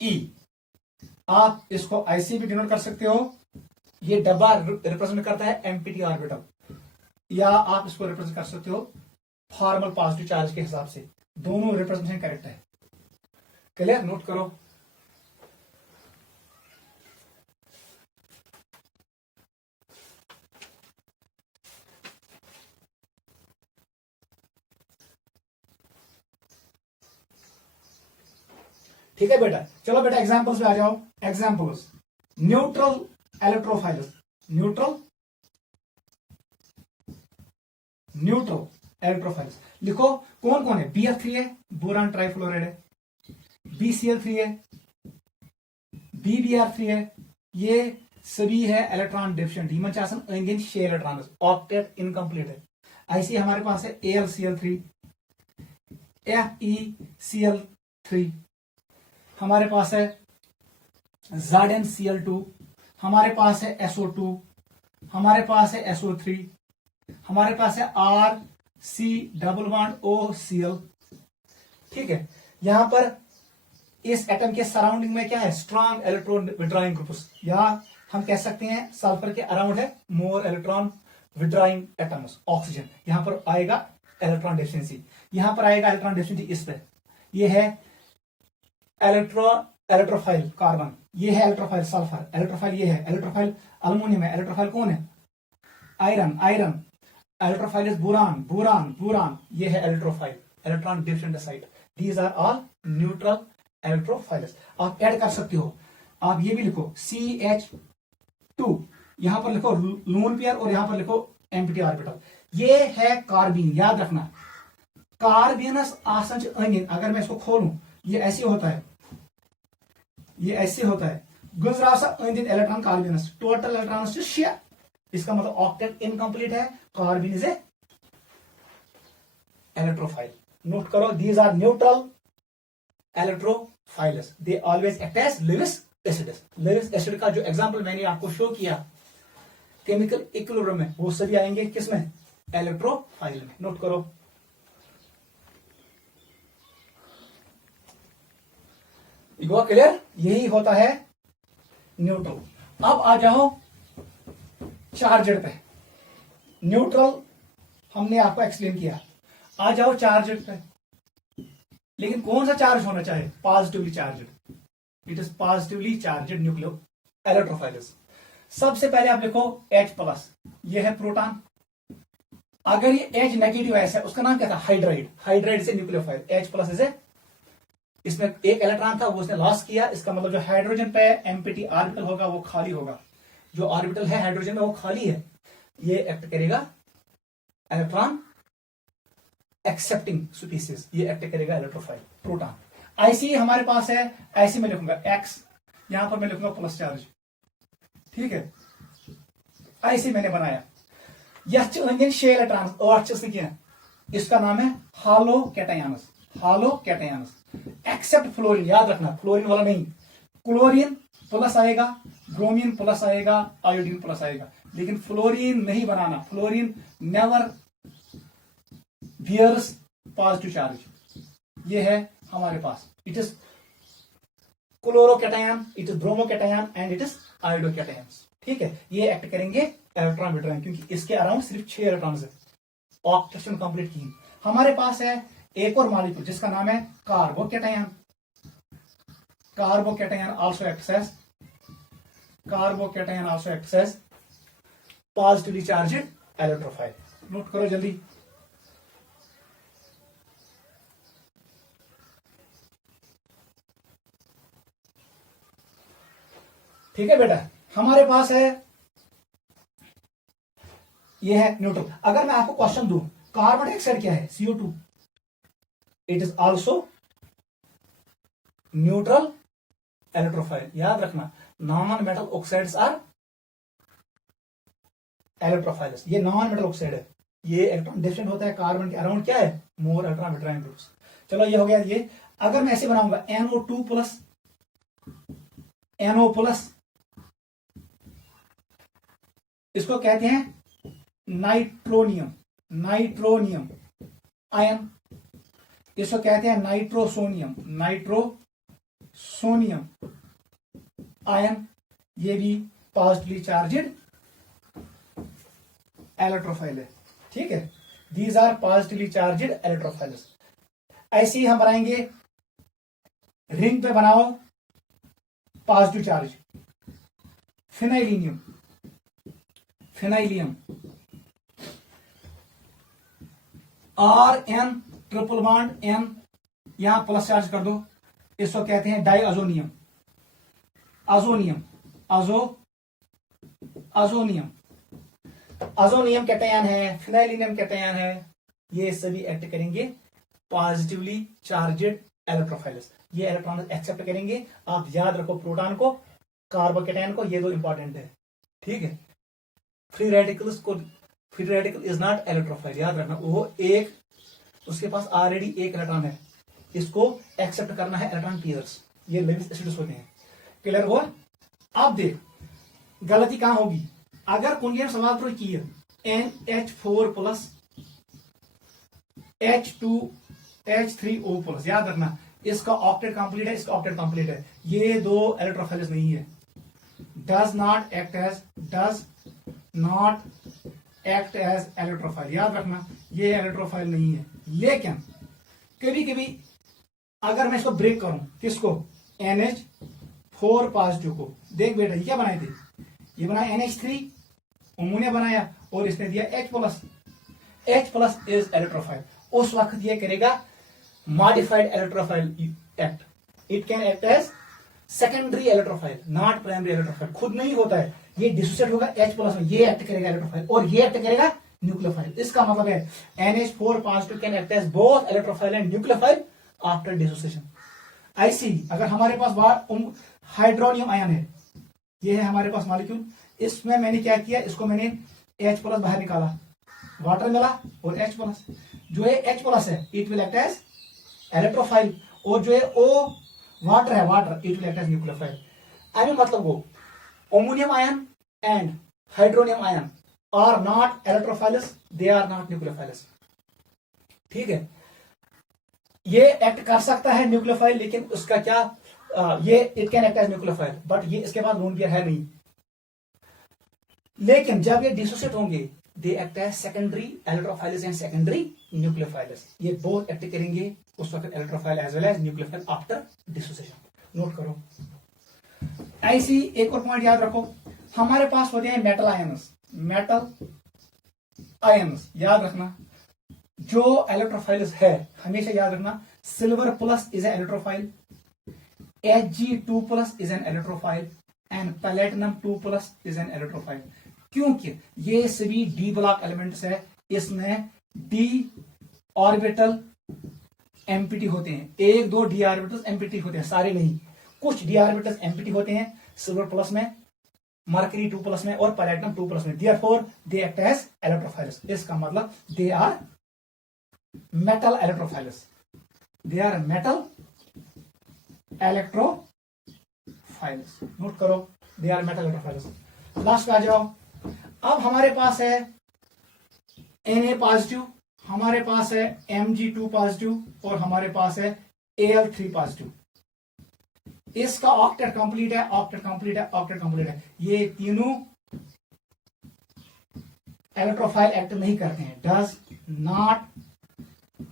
ई। आप इसको आईसी भी डिनोट कर सकते हो। ये डब्बा रिप्रेजेंट करता है एम्प्टी ऑर्बिटल, या आप इसको रिप्रेजेंट कर सकते हो फॉर्मल पॉजिटिव चार्ज के हिसाब से। दोनों रिप्रेजेंटेशन करेक्ट है। क्लियर? नोट करो। ठीक है बेटा, चलो बेटा एग्जांपल्स पे आ जाओ। Examples, neutral electrophiles, neutral electrophiles लिखो। कौन कौन है? BF3 है, बोरान ट्राइफ्लोराइड है। BCl3 है, BBr3 है। ये सभी है इलेक्ट्रॉन डेफिशिएंट। यमन आसन अंदि 6 इलेक्ट्रॉन, ऑक्टेट इनकम्प्लीट है। ऐसे हमारे पास है AlCl3, FeCl3, हमारे पास है ZnCl2, हमारे पास है SO2, हमारे पास है SO3, हमारे पास है RC≡OCl। ठीक है, यहां पर इस एटम के सराउंडिंग में क्या है? स्ट्रॉन्ग इलेक्ट्रॉन विड्रॉइंग ग्रुप्स, या हम कह सकते हैं सल्फर के अराउंड है more electron withdrawing atoms. Oxygen यहां पर आएगा इलेक्ट्रॉन डेफिशिएंसी, यहां पर आएगा इलेक्ट्रॉन डेफिशिएंसी इस पे। ये है इलेक्ट्रोफाइल कार्बन, ये है इलेक्ट्रोफाइल सल्फर, इलेक्ट्रोफाइल ये है, इलेक्ट्रोफाइल अल्युमिनियम है, इलेक्ट्रोफाइल कौन है? आयरन, इलेक्ट्रोफाइल इज बोरान, ये है electrophile, electron deficient site. These are all neutral electrophiles. आप ऐड कर सकते हो, आप ये भी लिखो CH2, यहां पर लिखो लोन पेयर और यहां पर लिखो एम्प्टी ऑर्बिटल। ये है कार्बीन। याद रखना, कार्बीनस आसन अंदि, अगर मैं इसको खोलूं, ये ऐसे होता है, ये ऐसे होता है। गुजरा सा अंदि इलेक्ट्रॉन कार्बीनस, टोटल इलेक्ट्रॉन 6। इसका मतलब ऑक्टेट इनकम्प्लीट है। Carbon is a electrophile. Note करो, these are neutral electrophiles, they always act as Lewis acid. Lewis acid का जो एग्जांपल मैंने आपको शो किया केमिकल इक्विलिब्रियम में, वो सभी आएंगे किसमें? इलेक्ट्रोफाइल में। नोट करो। हुआ क्लियर? यही होता है न्यूट्रल। अब आ जाओ चार्जड पे। न्यूट्रल हमने आपको एक्सप्लेन किया। आ जाओ चार्जड पे। लेकिन कौन सा चार्ज होना चाहिए? Positively charged. It is positively charged nucleo electrophiles. सबसे पहले आप लिखो H+, ये है प्रोटॉन। अगर ये H नेगेटिव है, उसका नाम क्या था? हाइड्राइड। हाइड्राइड से न्यूक्लियोफाइल। H+ इज ए, इसमें एक इलेक्ट्रॉन था, वो उसने लॉस किया। इसका मतलब जो हाइड्रोजन पे एम्प्टी ऑर्बिटल होगा वो खाली होगा। जो ऑर्बिटल है हाइड्रोजन में वो खाली है, ये एक्ट करेगा इलेक्ट्रॉन एक्सेप्टिंग स्पीसीज, ये एक्ट करेगा इलेक्ट्रोफाइल प्रोटॉन। ऐसी हमारे पास है, ऐसे मैं लिखूंगा एक्स, यहां पर मैं लिखूंगा प्लस चार्ज, ठीक है, ऐसे मैंने बनाया। यह अंदर 6 इलेक्ट्रॉन 8 क्या, इसका नाम है halo cations, halo cations except fluorine. याद रखना फ्लोरीन वाला नहीं, क्लोरीन प्लस आएगा, ब्रोमीन प्लस आएगा, आयोडीन प्लस आएगा, लेकिन फ्लोरीन नहीं बनाना। Fluorine never bears positive charge. ये है हमारे पास, it is chlorocation, it is bromocation and it is iodocations. ठीक है, ये एक्ट करेंगे इलेक्ट्रॉन विड्रॉइंग, क्योंकि इसके अराउंड सिर्फ 6 इलेक्ट्रॉन है, ऑक्टेशन कंप्लीट की। हमारे पास है एक और मॉलिक्यूल जिसका नाम है carbocation. Carbocation also acts as, carbocation also acts as positively charged electrophile. Note करो जल्दी। ठीक है बेटा, हमारे पास है ये है न्यूट्रल। अगर मैं आपको क्वेश्चन दूं कार्बन डाइऑक्साइड क्या है, CO2, it is also neutral electrophile. याद रखना non metal oxides are electrophiles. ये नॉन मेटल ऑक्साइड है, ये इलेक्ट्रॉन डिफरेंट होता है, कार्बन के अराउंड क्या है, मोर इलेक्ट्रॉन विड्रॉइंग ग्रुप्स। चलो ये हो गया ये। अगर मैं ऐसे बनाऊंगा NO2 प्लस NO प्लस, इसको कहते हैं नाइट्रोनियम, नाइट्रोनियम आयन। इसको कहते हैं नाइट्रोसोनियम, नाइट्रोसोनियम आयन। ये भी पॉजिटिवली चार्जड इलेक्ट्रोफाइल है। ठीक है, these are positively charged electrophiles. ऐसे ही हम बनाएंगे, रिंग पे बनाओ positive charge, phenylinium, phenylium RN triple bond N, यहां प्लस चार्ज कर दो। इसको कहते हैं diazonium, azonium, azonium, azonium cation है, फिनाइलिनियम कैटायन है। ये सभी एक्ट करेंगे पॉजिटिवली चार्जड इलेक्ट्रोफाइल्स। ये इलेक्ट्रॉन एक्सेप्ट करेंगे। आप याद रखो प्रोटॉन को, कार्बोकैटायन को, ये दो इंपॉर्टेंट है। ठीक है, फ्री रेडिकल्स को, free radical is not electrophile, याद रखना। वो एक, उसके पास ऑलरेडी एक इलेक्ट्रॉन है, इसको एक्सेप्ट करना है इलेक्ट्रॉन पेयर्स। ये लेविस एसिड्स होते हैं। क्लियर हुआ? अब देख गलती कहां होगी। अगर कुंडली में सवाल थ्रो किया NH4 प्लस H2H3O प्लस, याद रखना इसका ऑक्टेट कंप्लीट है, इसका ऑक्टेट कंप्लीट है। ये दो इलेक्ट्रोफाइल्स नहीं है। Does not act as, does not act as electrophile. याद रखना ये इलेक्ट्रोफाइल नहीं है। लेकिन कभी कभी अगर मैं इसको ब्रेक करूं, किसको, NH4 पॉजिटिव को, देख बेटा ये क्या बनाए थे, ये बनाया NH3, अमोनिया बनाया और इसने दिया H plus. H plus is electrophile. उस वक्त ये करेगा modified electrophile act. It can act as secondary electrophile, not primary electrophile. खुद नहीं होता है, ये डिसोसिएट होगा H प्लस में, ये एक्ट करेगा इलेक्ट्रोफाइल और ये एक्ट करेगा न्यूक्लियोफाइल। इसका मतलब है NH4 positive can act as both electrophile and nucleophile after dissociation. ऐसी अगर हमारे पास हाइड्रोनियम आयन है, ये है हमारे पास मॉलिक्यूल, इसमें मैंने क्या किया, इसको मैंने H प्लस बाहर निकाला, वाटर मिला और H प्लस। जो ये H प्लस है it will act as electrophile, और जो है O वाटर है, water, it will act as nucleophile. I मतलब वो ammonium ion and hydronium ion are not electrophiles, they are not nucleophiles. ठीक है, ये एक्ट कर सकता है न्यूक्लियोफाइल, लेकिन उसका क्या, ये it can act as nucleophile, but ये इसके बाद लोन पेयर है नहीं। लेकिन जब ये डिसोसिएट होंगे, they act as secondary electrophiles and secondary nucleophiles. ये बोथ एक्ट करेंगे उस वक्त electrophile as well as nucleophile after dissociation. Note करो। ऐसी एक और पॉइंट याद रखो, हमारे पास होते हैं मेटल आयन्स, मेटल आयन्स। याद रखना जो इलेक्ट्रोफाइल्स है, हमेशा याद रखना, silver plus is an electrophile, Hg2 plus is an electrophile, and platinum 2+ is an electrophile. क्योंकि ये सभी डी ब्लॉक एलिमेंट्स है, इसमें डी ऑर्बिटल एम्प्टी होते हैं, 1-2 डी ऑर्बिटल्स एम्प्टी होते हैं, सारे नहीं, कुछ डी ऑर्बिटल्स एम्प्टी होते हैं सिल्वर प्लस में, मरकरी 2+ में और प्लेटिनम 2+ में। Therefore they act as electrophiles. इसका मतलब they are metal electrophiles, they are metal electrophiles. Note करो, they are metal electrophiles. Last पे आ जाओ। अब हमारे पास है Na पॉजिटिव, हमारे पास है Mg2 पॉजिटिव और हमारे पास है Al3 पॉजिटिव। इसका ऑक्टेट कंप्लीट है, ऑक्टेट कंप्लीट है, ऑक्टेट कंप्लीट है। ये तीनों इलेक्ट्रोफाइल एक्ट नहीं करते हैं, does not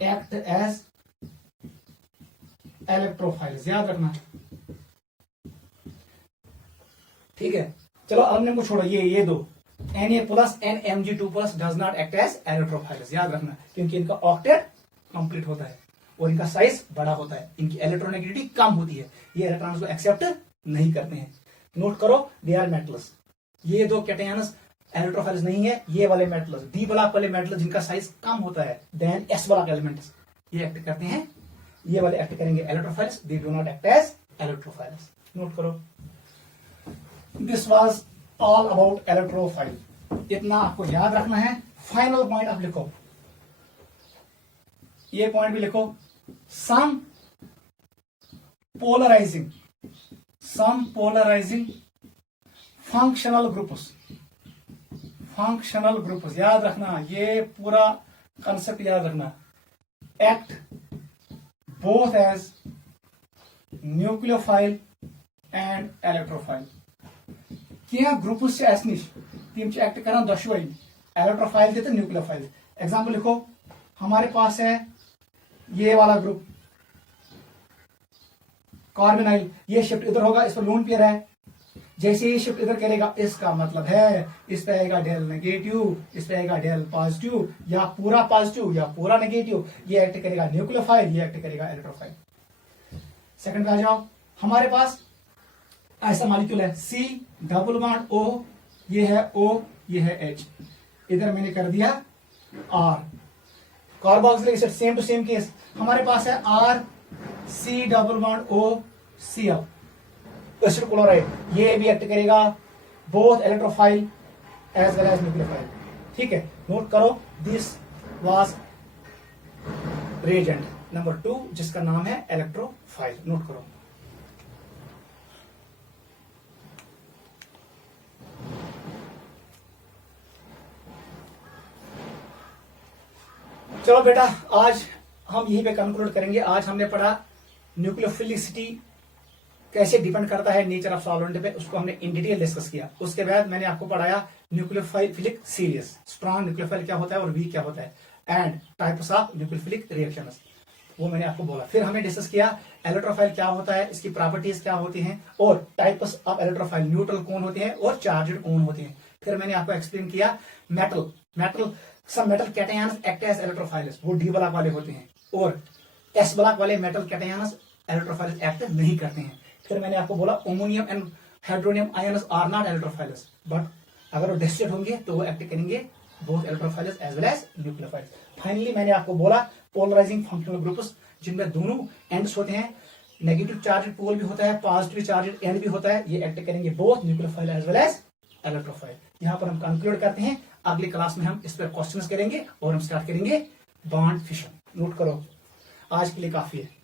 act as electrophiles, याद रखना। ठीक है, चलो अब हमने को छोड़ो, ये दो Na+ and Mg2+ does not act as electrophiles, याद रखना, क्योंकि इनका ऑक्टेट कंप्लीट होता है और इनका साइज बड़ा होता है, इनकी इलेक्ट्रोनेगेटिविटी कम होती है, ये इलेक्ट्रॉन्स को एक्सेप्ट नहीं करते हैं। नोट करो, दे आर मेटल्स। ये दो कैटायन्स इलेक्ट्रोफाइल्स नहीं है, ये वाले मेटल्स, डी ब्लॉक वाले मेटल्स जिनका साइज कम होता है देन एस ब्लॉक एलिमेंट्स, ये एक्ट करते हैं, ये वाले एक्ट करेंगे electrophiles, they do not act as electrophiles. Note करो, this was all about electrophile. इतना आपको याद रखना है। फाइनल पॉइंट आप लिखो, ये पॉइंट भी लिखो, सम पोलराइजिंग फंक्शनल ग्रुप्स, याद रखना, ये पूरा कंसेप्ट याद रखना। Act both as nucleophile and electrophile. कह ग्रुप्स तम एक्ट कर दशवई, इलेक्ट्रोफाइल तो न्यूक्लियोफाइल। एग्जाम्पल लिखो, हमारे पास है ये वाला ग्रुप कार्बोनाइल, ये शिफ्ट इधर होगा, इस पर लोन पेयर है, जैसे ये शिफ्ट इधर करेगा इसका मतलब है इस पे आएगा डेल नेगेटिव, इस पे आएगा डेल पॉजिटिव, या पूरा पॉजिटिव या पूरा नेगेटिव, ये एक्ट करेगा न्यूक्लियोफाइल, ये एक्ट करेगा इलेक्ट्रोफाइल। सेकंड पे आ जाओ, हमारे पास ऐसा मॉलिक्यूल है C≡O, ये है O, ये है H, इधर मैंने कर दिया R। Carboxylic acid same to same case, हमारे पास है R≡O≡CL एसिड क्लोराइड, ये भी एक्ट करेगा both electrophile as well as nucleophile. ठीक है, नोट करो, दिस वाज रिएजेंट नंबर 2 जिसका नाम है इलेक्ट्रोफाइल। नोट करो। चलो बेटा, आज हम यहीं पे कंक्लूड करेंगे। आज हमने पढ़ा न्यूक्लियोफिलिसिटी कैसे डिपेंड करता है नेचर ऑफ सॉल्वेंट पे, उसको हमने इन डिटेल डिस्कस किया। उसके बाद मैंने आपको पढ़ाया न्यूक्लियोफिलिक सीरीज, स्ट्रॉन्ग न्यूक्लियोफाइल क्या होता है और वीक क्या होता है, and types of nucleophilic reactions, वो मैंने आपको बोला। फिर हमने डिस्कस किया इलेक्ट्रोफाइल क्या होता है, इसकी प्रॉपर्टीज क्या होती हैं, और टाइप्स ऑफ इलेक्ट्रोफाइल, न्यूट्रल कौन होते हैं और चार्जड कौन होते हैं। फिर मैंने आपको एक्सप्लेन किया some metal cations act as electrophiles, वो डी ब्लॉक वाले होते हैं, और एस ब्लॉक वाले मेटल कैटायंस इलेक्ट्रोफाइल्स एक्ट नहीं करते हैं। फिर मैंने आपको बोला ammonium and hydronium ions are not electrophiles, but अगर वो डिस्टिलेट होंगे तो वो एक्ट करेंगे both electrophiles as well as nucleophiles. Finally मैंने आपको बोला पोलराइजिंग फंक्शनल ग्रुप्स, जिनमें दोनों एंड्स होते हैं, नेगेटिव चार्ज पोल भी होता है, पॉजिटिव चार्ज एंड भी होता है, ये एक्ट करेंगे both nucleophile as well as electrophile. यहाँ पर हम कंक्लूड करते हैं, अगली क्लास में हम इस पर क्वेश्चंस करेंगे और हम स्टार्ट करेंगे बॉन्ड फिशन। नोट करो, आज के लिए काफी है।